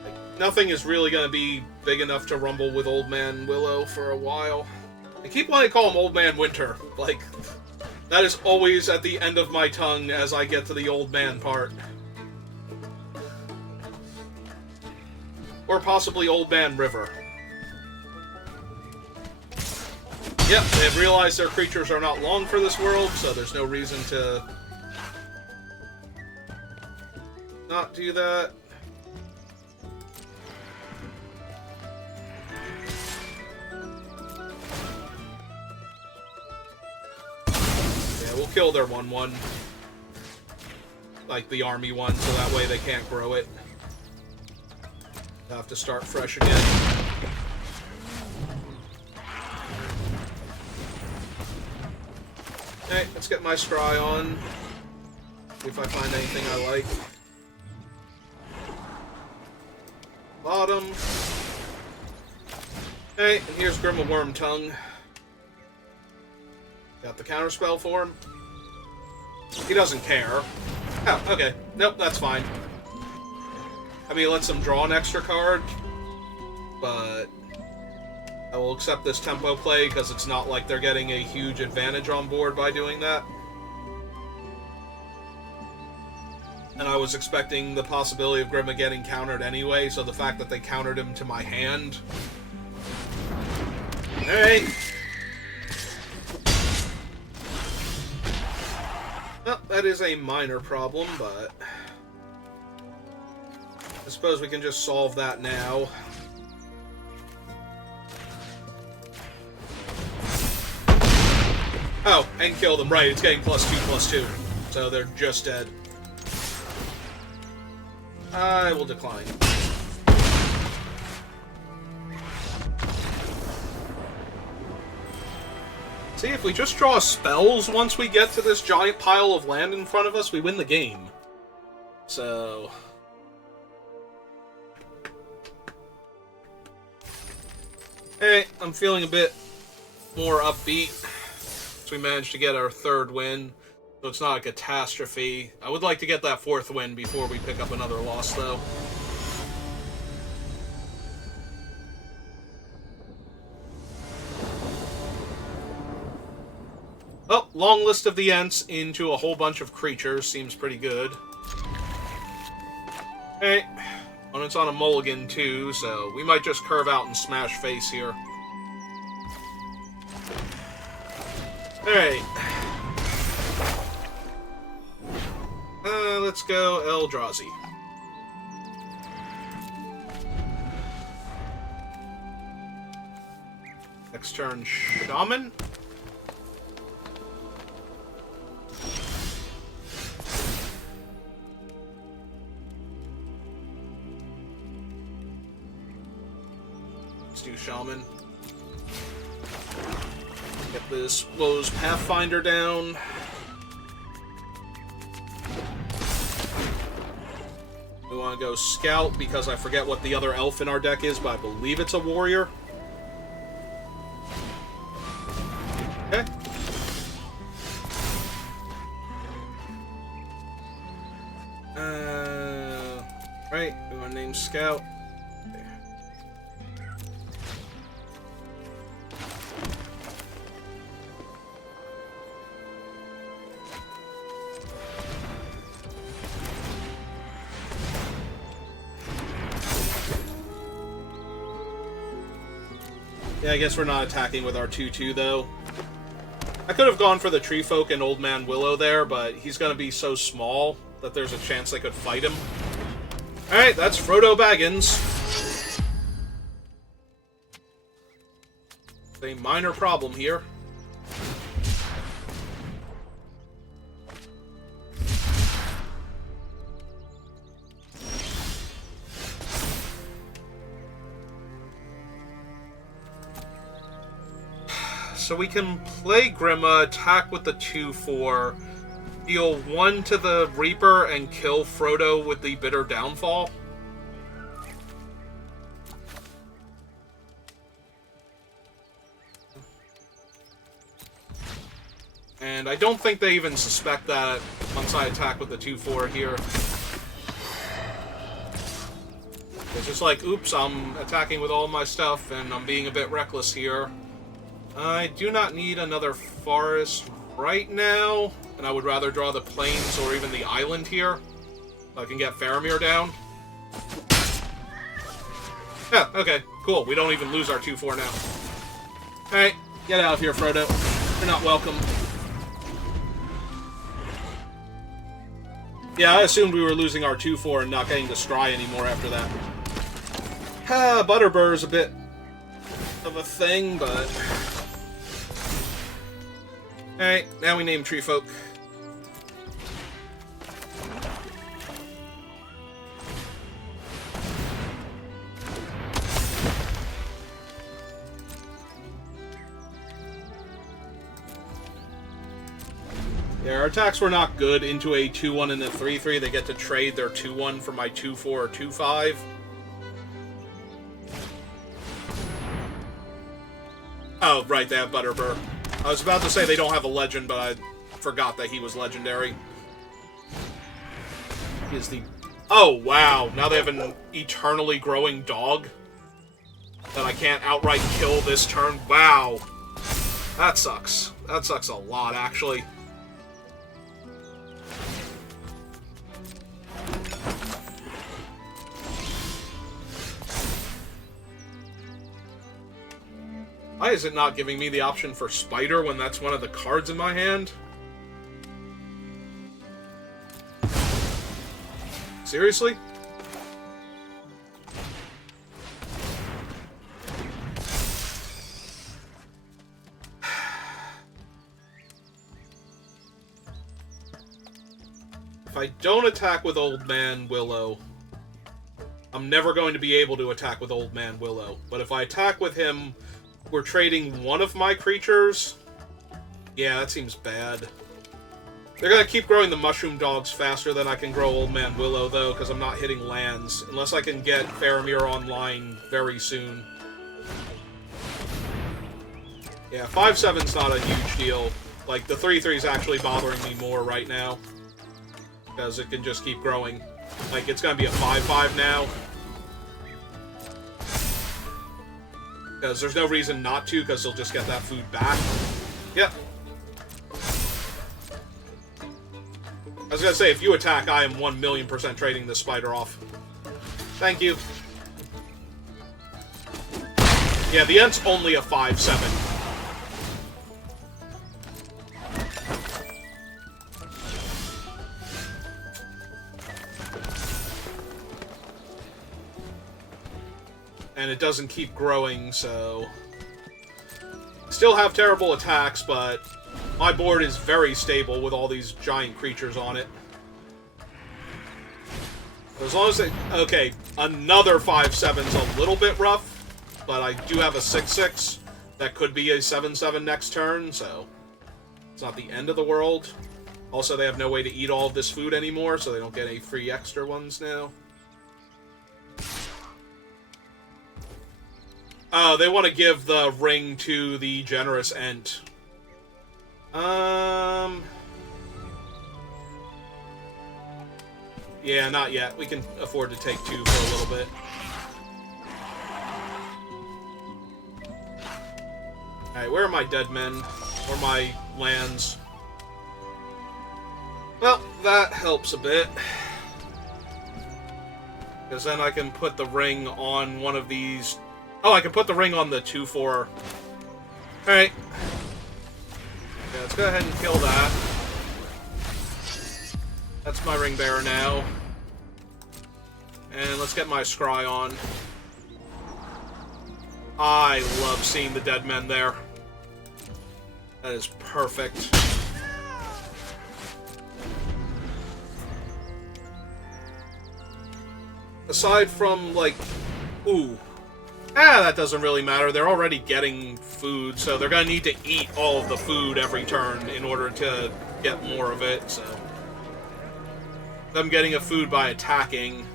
Like, nothing is really going to be big enough to rumble with Old Man Willow for a while. I keep wanting to call him Old Man Winter. Like, that is always at the end of my tongue as I get to the Old Man part. Or possibly Old Man River. Yep, they have realized their creatures are not long for this world, so there's no reason to not do that. Yeah, we'll kill their 1/1. Like the army one, so that way they can't grow it. They'll have to start fresh again. Okay, let's get my scry on. See if I find anything I like. Bottom. Okay, and here's Grim of Wormtongue. Got the counterspell for him. He doesn't care. Oh, okay. Nope, that's fine. I mean, it lets him draw an extra card, but I will accept this tempo play because it's not like they're getting a huge advantage on board by doing that. And I was expecting the possibility of Grima getting countered anyway, so the fact that they countered him to my hand. Alright. Well, that is a minor problem, but I suppose we can just solve that now. Oh, and kill them. Right, it's getting +2/+2. So they're just dead. I will decline. See, if we just draw spells once we get to this giant pile of land in front of us, we win the game. So... hey, I'm feeling a bit more upbeat. So we managed to get our 3rd win, so it's not a catastrophe. I would like to get that 4th win before we pick up another loss, though. Oh, long list of the Ents into a whole bunch of creatures seems pretty good. Hey, and it's on a mulligan, too, so we might just curve out and smash face here. Alright. Let's go Eldrazi. Next turn, Shaman. Let's do Shaman. Get this Woe's Pathfinder down. We want to go Scout because I forget what the other elf in our deck is, but I believe it's a warrior. Okay. Right, we want to name Scout. Yeah, I guess we're not attacking with our 2/2, though. I could have gone for the Tree Folk and Old Man Willow there, but he's going to be so small that there's a chance I could fight him. Alright, that's Frodo Baggins. A minor problem here. so we can play Grima, attack with the 2/4, deal 1 to the Reaper, and kill Frodo with the Bitter Downfall. And I don't think they even suspect that once I attack with the 2/4 here. It's just like, oops, I'm attacking with all my stuff, and I'm being a bit reckless here. I do not need another forest right now, and I would rather draw the plains or even the island here, so I can get Faramir down. Yeah, okay, cool. We don't even lose our 2/4 now. Alright, get out of here, Frodo. You're not welcome. Yeah, I assumed we were losing our 2/4 and not getting to Scry anymore after that. Butterbur's a bit of a thing, but... Alright, now we name Treefolk. Yeah, our attacks were not good into a 2/1 and a 3/3. They get to trade their 2/1 for my 2/4 or 2/5. Oh, right, they have Butterbur. I was about to say they don't have a legend, but I forgot that he was legendary. He is the... Oh, wow. Now they have an eternally growing dog that I can't outright kill this turn. Wow. That sucks. That sucks a lot, actually. Why is it not giving me the option for Spider when that's one of the cards in my hand? Seriously? If I don't attack with Old Man Willow, I'm never going to be able to attack with Old Man Willow. But if I attack with him... We're trading one of my creatures? Yeah, that seems bad. They're gonna keep growing the mushroom dogs faster than I can grow Old Man Willow, though, because I'm not hitting lands. Unless I can get Faramir online very soon. Yeah, 5/7's not a huge deal. Like, the 3/3's actually bothering me more right now. Because it can just keep growing. Like, it's gonna be a 5/5 now. Because there's no reason not to, because they'll just get that food back. Yep. I was gonna say, if you attack, I am 1,000,000% trading this spider off. Thank you. Yeah, the Ent's only a 5/7. And it doesn't keep growing, so... Still have terrible attacks, but my board is very stable with all these giant creatures on it. As long as they... Okay, another 5/7's a little bit rough, but I do have a 6/6 that could be a 7/7 next turn, so... It's not the end of the world. Also, they have no way to eat all of this food anymore, so they don't get any free extra ones now. Oh, they want to give the ring to the generous Ent. Yeah, not yet. We can afford to take 2 for a little bit. Alright, where are my dead men? Or my lands? Well, that helps a bit. Because then I can put the ring on one of these... Oh, I can put the ring on the 2/4. Alright. Yeah, let's go ahead and kill that. That's my ring bearer now. And let's get my scry on. I love seeing the dead men there. That is perfect. Aside from, like... Ooh. That doesn't really matter. They're already getting food, so they're gonna need to eat all of the food every turn in order to get more of it, so... Them getting a food by attacking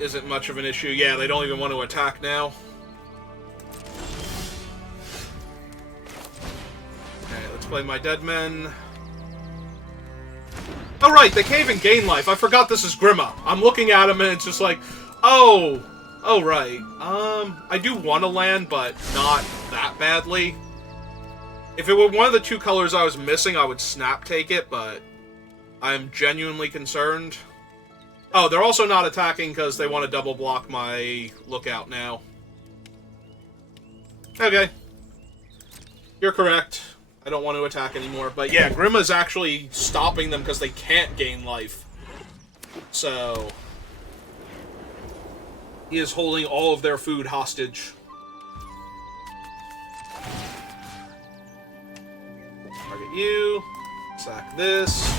isn't much of an issue. Yeah, they don't even want to attack now. Okay, let's play my dead men. Oh, right, they can't even gain life. I forgot this is Grima. I'm looking at him and it's just like, oh, right. I do want to land, but not that badly. If it were one of the two colors I was missing, I would snap take it, but I'm genuinely concerned. Oh, they're also not attacking because they want to double block my lookout now. Okay. You're correct. I don't want to attack anymore. But yeah, Grima's actually stopping them because they can't gain life. So... he is holding all of their food hostage. Target you. Sack this.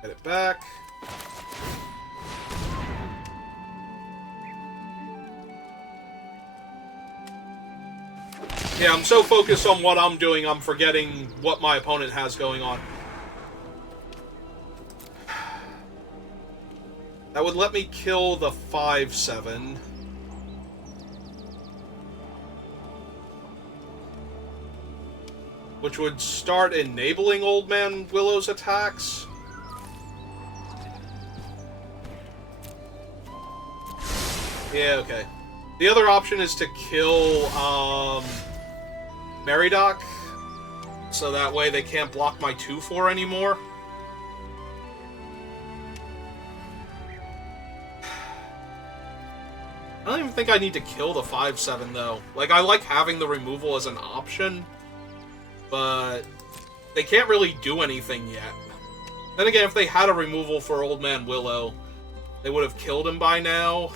Get it back. Yeah, I'm so focused on what I'm doing, I'm forgetting what my opponent has going on. That would let me kill the 5/7. Which would start enabling Old Man Willow's attacks. Yeah, okay. The other option is to kill, Meridoc, so that way they can't block my 2/4 anymore. I don't even think I need to kill the 5/7, though. Like, I like having the removal as an option, but they can't really do anything yet. Then again, if they had a removal for Old Man Willow, they would have killed him by now.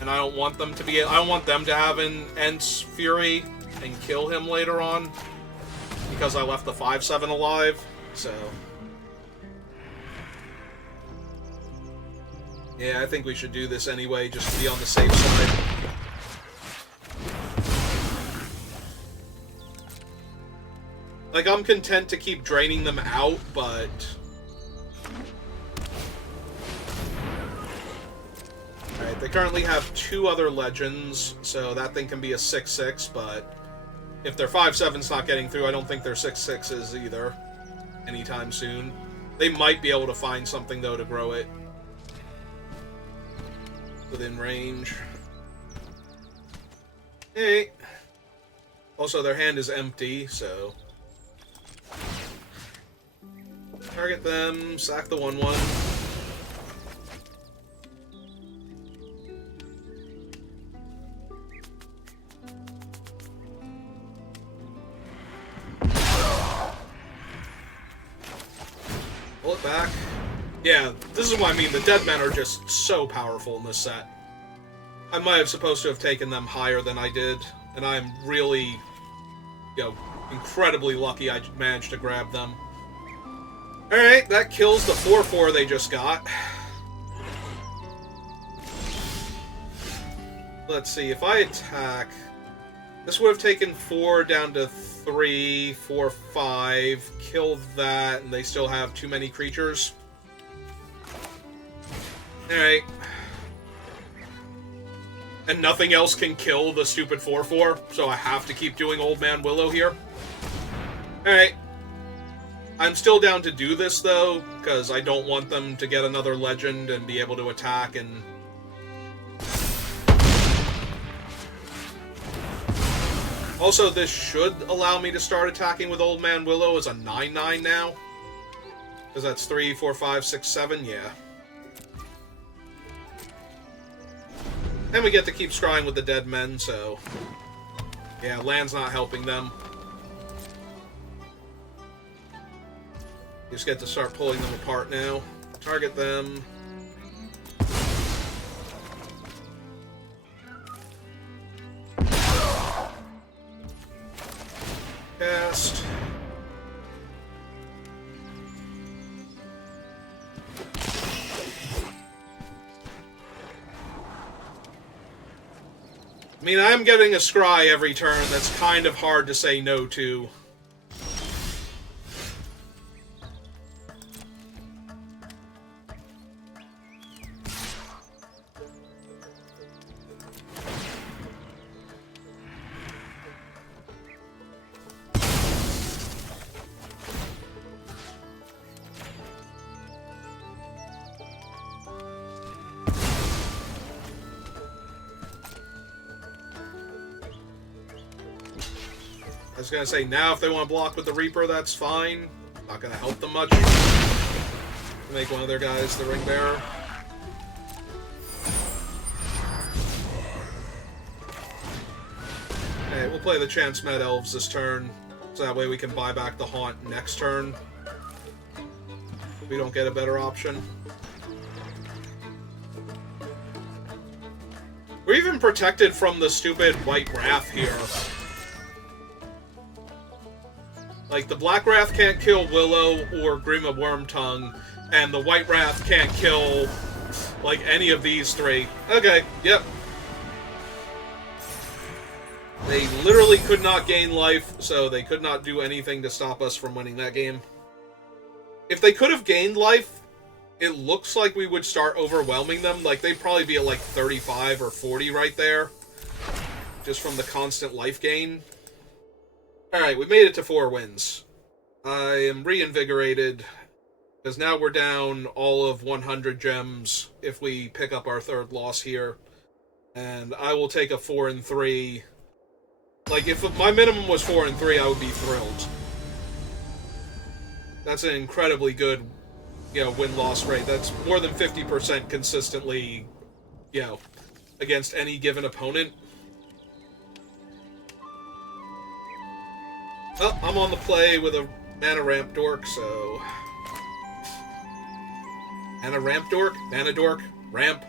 And I don't want them to be... I don't want them to have an Ents Fury and kill him later on, because I left the 5/7 alive, so... yeah, I think we should do this anyway, just to be on the safe side. Like, I'm content to keep draining them out, but... Alright, they currently have 2 other legends, so that thing can be a 6/6, but... if their 5/7's not getting through, I don't think their 6/6 is either. Anytime soon. They might be able to find something, though, to grow it. Within range. Hey. Also, their hand is empty, so... target them, sack the 1/1. Pull it back. Yeah, this is what I mean. The dead men are just so powerful in this set. I might have supposed to have taken them higher than I did, and I'm really, you know, incredibly lucky I managed to grab them. Alright, that kills the 4/4 they just got. Let's see, if I attack... this would have taken 4 down to 3, 4, 5, kill that, and they still have too many creatures. Alright. And nothing else can kill the stupid 4/4, so I have to keep doing Old Man Willow here. Alright. I'm still down to do this, though, because I don't want them to get another legend and be able to attack and... also, this should allow me to start attacking with Old Man Willow as a 9/9 now. Because that's 3, 4, 5, 6, 7, yeah. And we get to keep scrying with the dead men, so... yeah, land's not helping them. You just get to start pulling them apart now. Target them. Cast. I mean, I am getting a scry every turn that's kind of hard to say no to. I was gonna say, now if they want to block with the Reaper, that's fine. Not gonna help them much. Make one of their guys the Ring Bearer. Okay, we'll play the Chance Met Elves this turn, so that way we can buy back the Haunt next turn. We don't get a better option. We're even protected from the stupid White Wrath here. Like, the Black Wrath can't kill Willow or Grima Wormtongue, and the White Wrath can't kill, like, any of these three. Okay, yep. They literally could not gain life, so they could not do anything to stop us from winning that game. If they could have gained life, it looks like we would start overwhelming them. Like, they'd probably be at, like, 35 or 40 right there, just from the constant life gain. Alright, we made it to 4 wins. I am reinvigorated, because now we're down all of 100 gems if we pick up our 3rd loss here. And I will take a 4-3. Like, if my minimum was 4-3, I would be thrilled. That's an incredibly good, win-loss rate. That's more than 50% consistently, against any given opponent. Oh, I'm on the play with a Mana Ramp Dork, so... Mana Ramp Dork? Mana Dork? Ramp?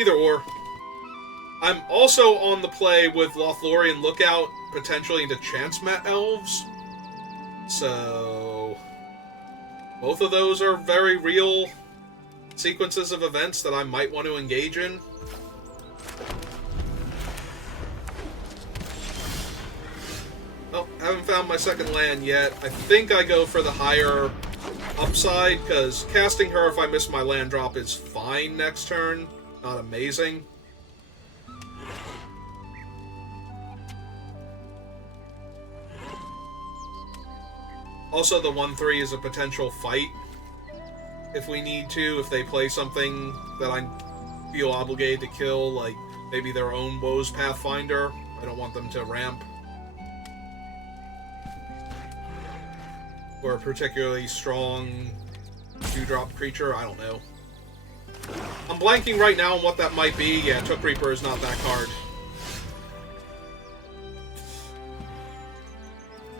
Either or. I'm also on the play with Lothlorien Lookout, potentially into Chance Met Elves. So... both of those are very real sequences of events that I might want to engage in. Oh, haven't found my second land yet. I think I go for the higher upside, because casting her if I miss my land drop is fine next turn. Not amazing. Also, the 1/3 is a potential fight if we need to, if they play something that I feel obligated to kill, like maybe their own Woes Pathfinder. I don't want them to ramp. Or a particularly strong 2-drop creature, I don't know. I'm blanking right now on what that might be. Yeah, Took Reaper is not that card.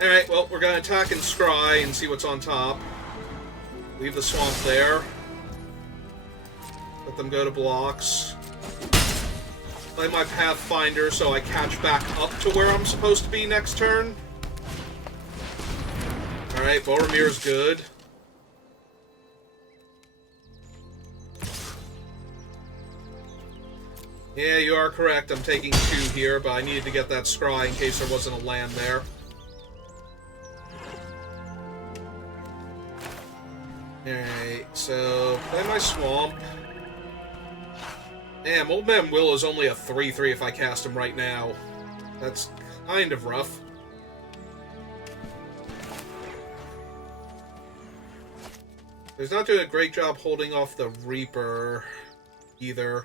Alright, well, we're going to attack and scry and see what's on top. Leave the swamp there. Let them go to blocks. Play my Pathfinder so I catch back up to where I'm supposed to be next turn. Alright, Boromir's good. Yeah, you are correct. I'm taking 2 here, but I needed to get that scry in case there wasn't a land there. Alright, so play my swamp. Damn, Old Man Will is only a 3/3 if I cast him right now. That's kind of rough. He's not doing a great job holding off the Reaper, either.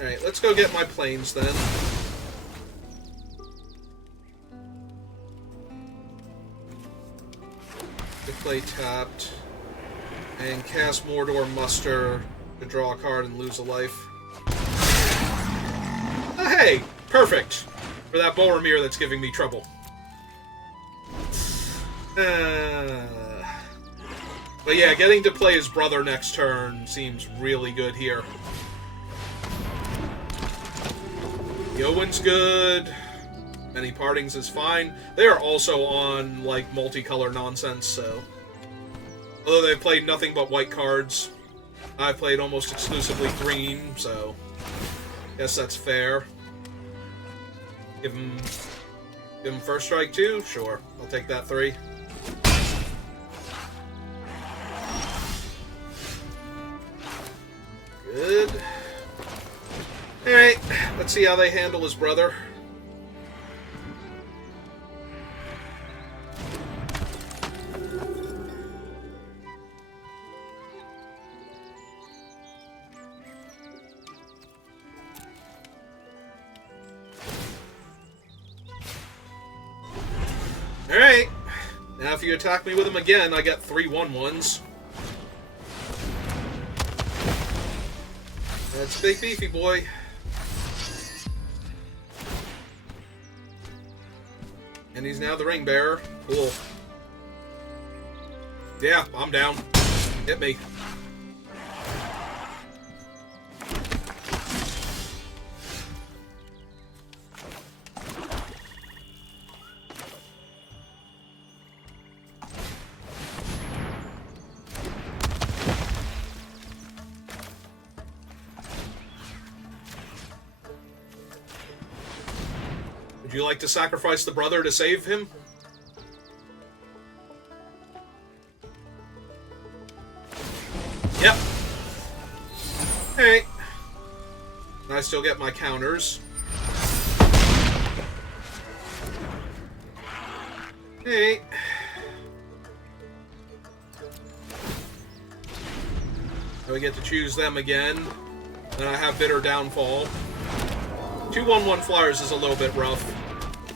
Alright, let's go get my planes, then. To play tapped. And cast Mordor Muster to draw a card and lose a life. Oh, hey! Perfect! For that Boromir that's giving me trouble. But yeah, getting to play his brother next turn seems really good here. Yowen's good. Many Partings is fine. They are also on, like, multicolor nonsense, so... Although they've played nothing but white cards. I've played almost exclusively green, so... guess that's fair. Give him first strike too? Sure. I'll take that 3. Good. Alright, let's see how they handle his brother. Alright. Now if you attack me with him again, I get 3 1/1s. That's big beefy boy. And he's now the ring bearer. Cool. Yeah, I'm down. Hit me. Would you like to sacrifice the brother to save him? Yep. Alright. I still get my counters. Alright. So we get to choose them again. Then I have Bitter Downfall. 2 1/1 flyers is a little bit rough.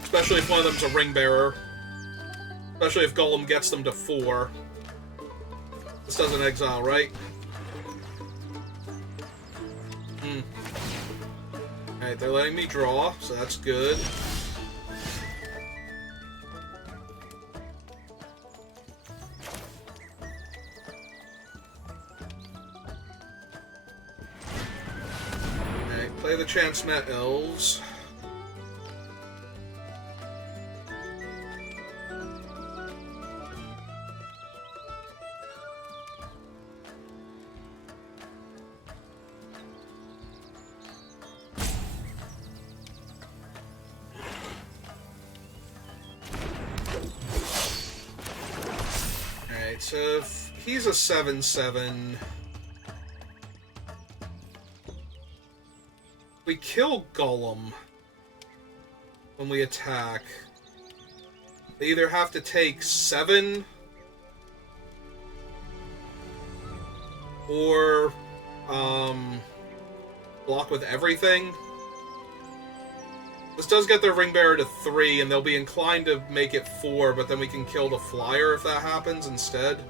Especially if one of them's a ring bearer. Especially if Golem gets them to 4. This doesn't exile, right? Alright, they're letting me draw, so that's good. Alright, play the Chance-Met Elves. So if he's a 7/7, we kill Golem when we attack. They either have to take 7 or block with everything. This does get their ring bearer to 3, and they'll be inclined to make it 4, but then we can kill the flyer if that happens instead.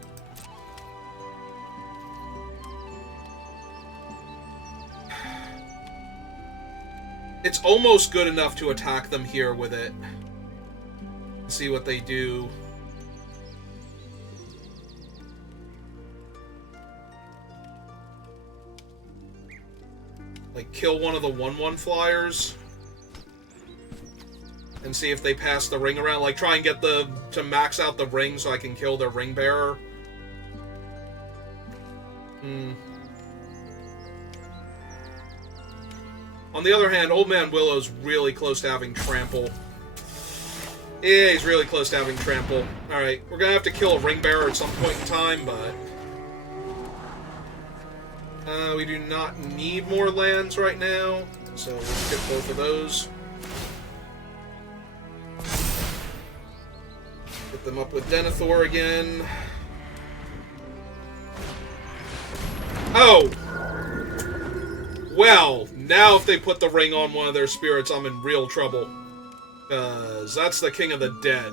It's almost good enough to attack them here with it. See what they do. Like, kill one of the 1/1 flyers. And see if they pass the ring around. Like, try and get to max out the ring so I can kill their ring bearer. On the other hand, Old Man Willow's really close to having trample. Yeah, he's really close to having trample. Alright, we're gonna have to kill a ring bearer at some point in time, but... we do not need more lands right now, so we'll get both of those. Get them up with Denethor again. Oh! Well, now if they put the ring on one of their spirits, I'm in real trouble. Because that's the King of the Dead.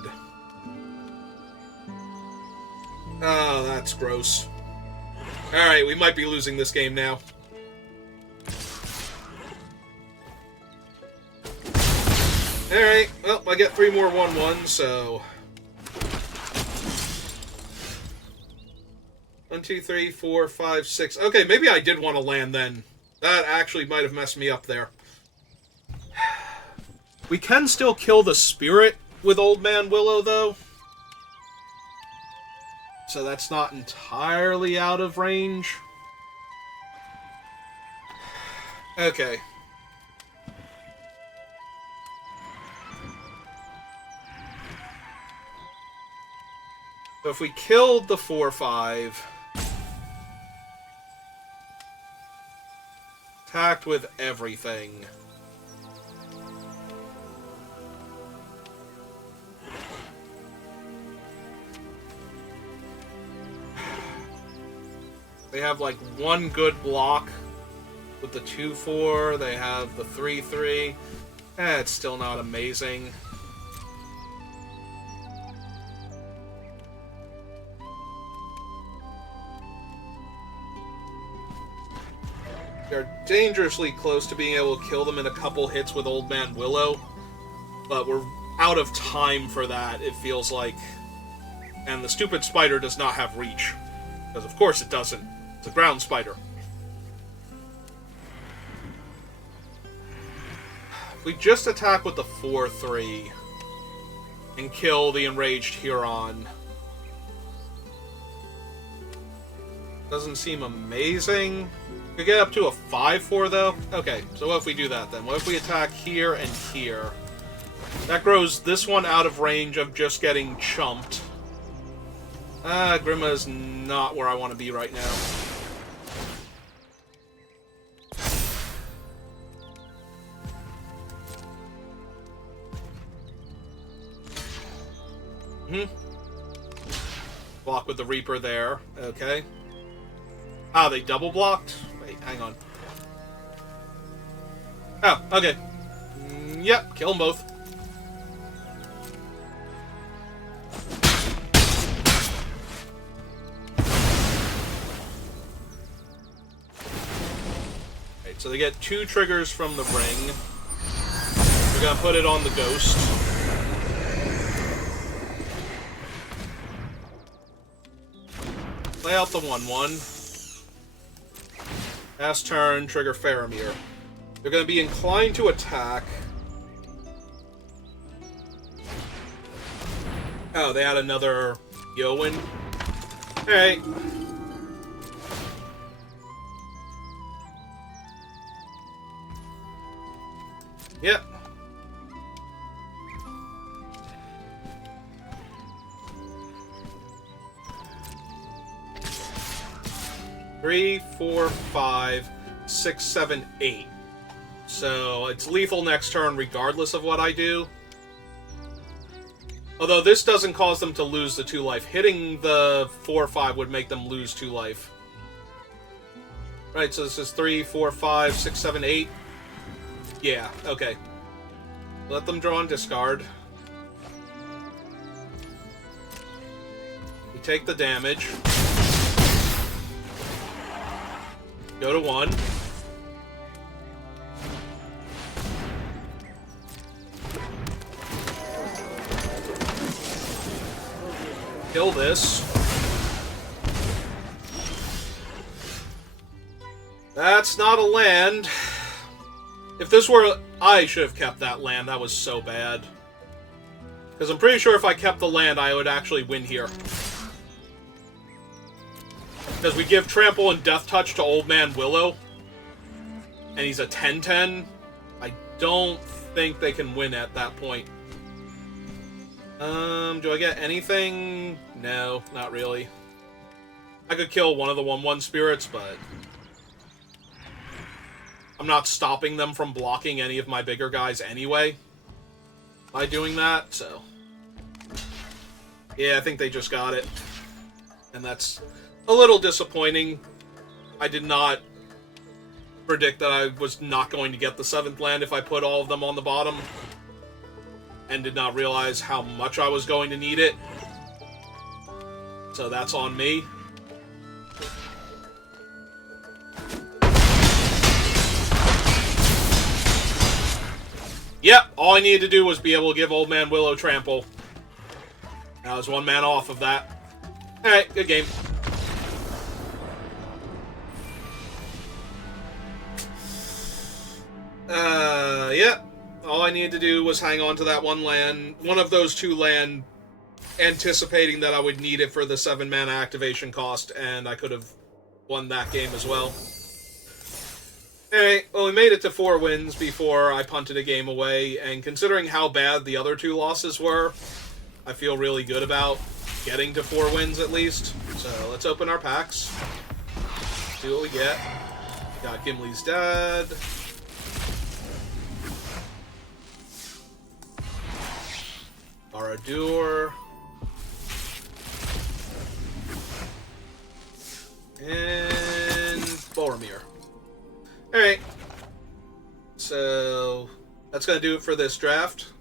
Oh, that's gross. Alright, we might be losing this game now. Alright, well, I get 3 more 1/1s, so... 1, 2, 3, 4, 5, 6... Okay, maybe I did want to land then. That actually might have messed me up there. We can still kill the spirit with Old Man Willow, though. so that's not entirely out of range. Okay. So if we killed the 4-5, attacked with everything. They have like one good block with the 2-4. They have the 3-3. It's still not amazing. They're dangerously close to being able to kill them in a couple hits with Old Man Willow, but we're out of time for that, it feels like. And the stupid spider does not have reach, because of course it doesn't. It's a ground spider. If we just attack with the 4-3 and kill the enraged Huron, doesn't seem amazing. We get up to a 5-4 though. Okay, so what if we do that then? What if we attack here and here? That grows this one out of range of just getting chumped. Grima is not where I want to be right now. Block with the Reaper there. Okay. Ah, they double blocked? Wait, hang on. Oh, okay. Yep, kill them both. Right, so they get 2 triggers from the ring. We're gonna put it on the ghost. Play out the 1-1. Last turn, trigger Faramir. They're going to be inclined to attack. Oh, they had another Yowen. Alright. Yep. Three, 4, 5, 6, 7, 8. So it's lethal next turn regardless of what I do. Although this doesn't cause them to lose the 2 life. Hitting the 4-5 would make them lose 2 life. Right, so this is 3, 4, 5, 6, 7, 8. Yeah, okay. Let them draw and discard. We take the damage. Go to 1. Kill this. That's not a land. If this were... I should have kept that land. That was so bad. Because I'm pretty sure if I kept the land, I would actually win here. Because we give Trample and Death Touch to Old Man Willow. And he's a 10-10. I don't think they can win at that point. Do I get anything? No, not really. I could kill one of the 1-1 spirits, but... I'm not stopping them from blocking any of my bigger guys anyway. By doing that, so... Yeah, I think they just got it. And that's... a little disappointing. I did not predict that I was not going to get the 7th land if I put all of them on the bottom. And did not realize how much I was going to need it. So that's on me. Yep, all I needed to do was be able to give Old Man Willow Trample. I was 1 man off of that. Alright, good game. Yeah. All I needed to do was hang on to that 1 land. One of those 2 land anticipating that I would need it for the 7-mana activation cost, and I could have won that game as well. Alright, well, we made it to 4 wins before I punted a game away, and considering how bad the other 2 losses were, I feel really good about getting to 4 wins at least. So let's open our packs, see what we get. Got Gimli's Dad. Aradur. And Boromir. Alright. So that's going to do it for this draft.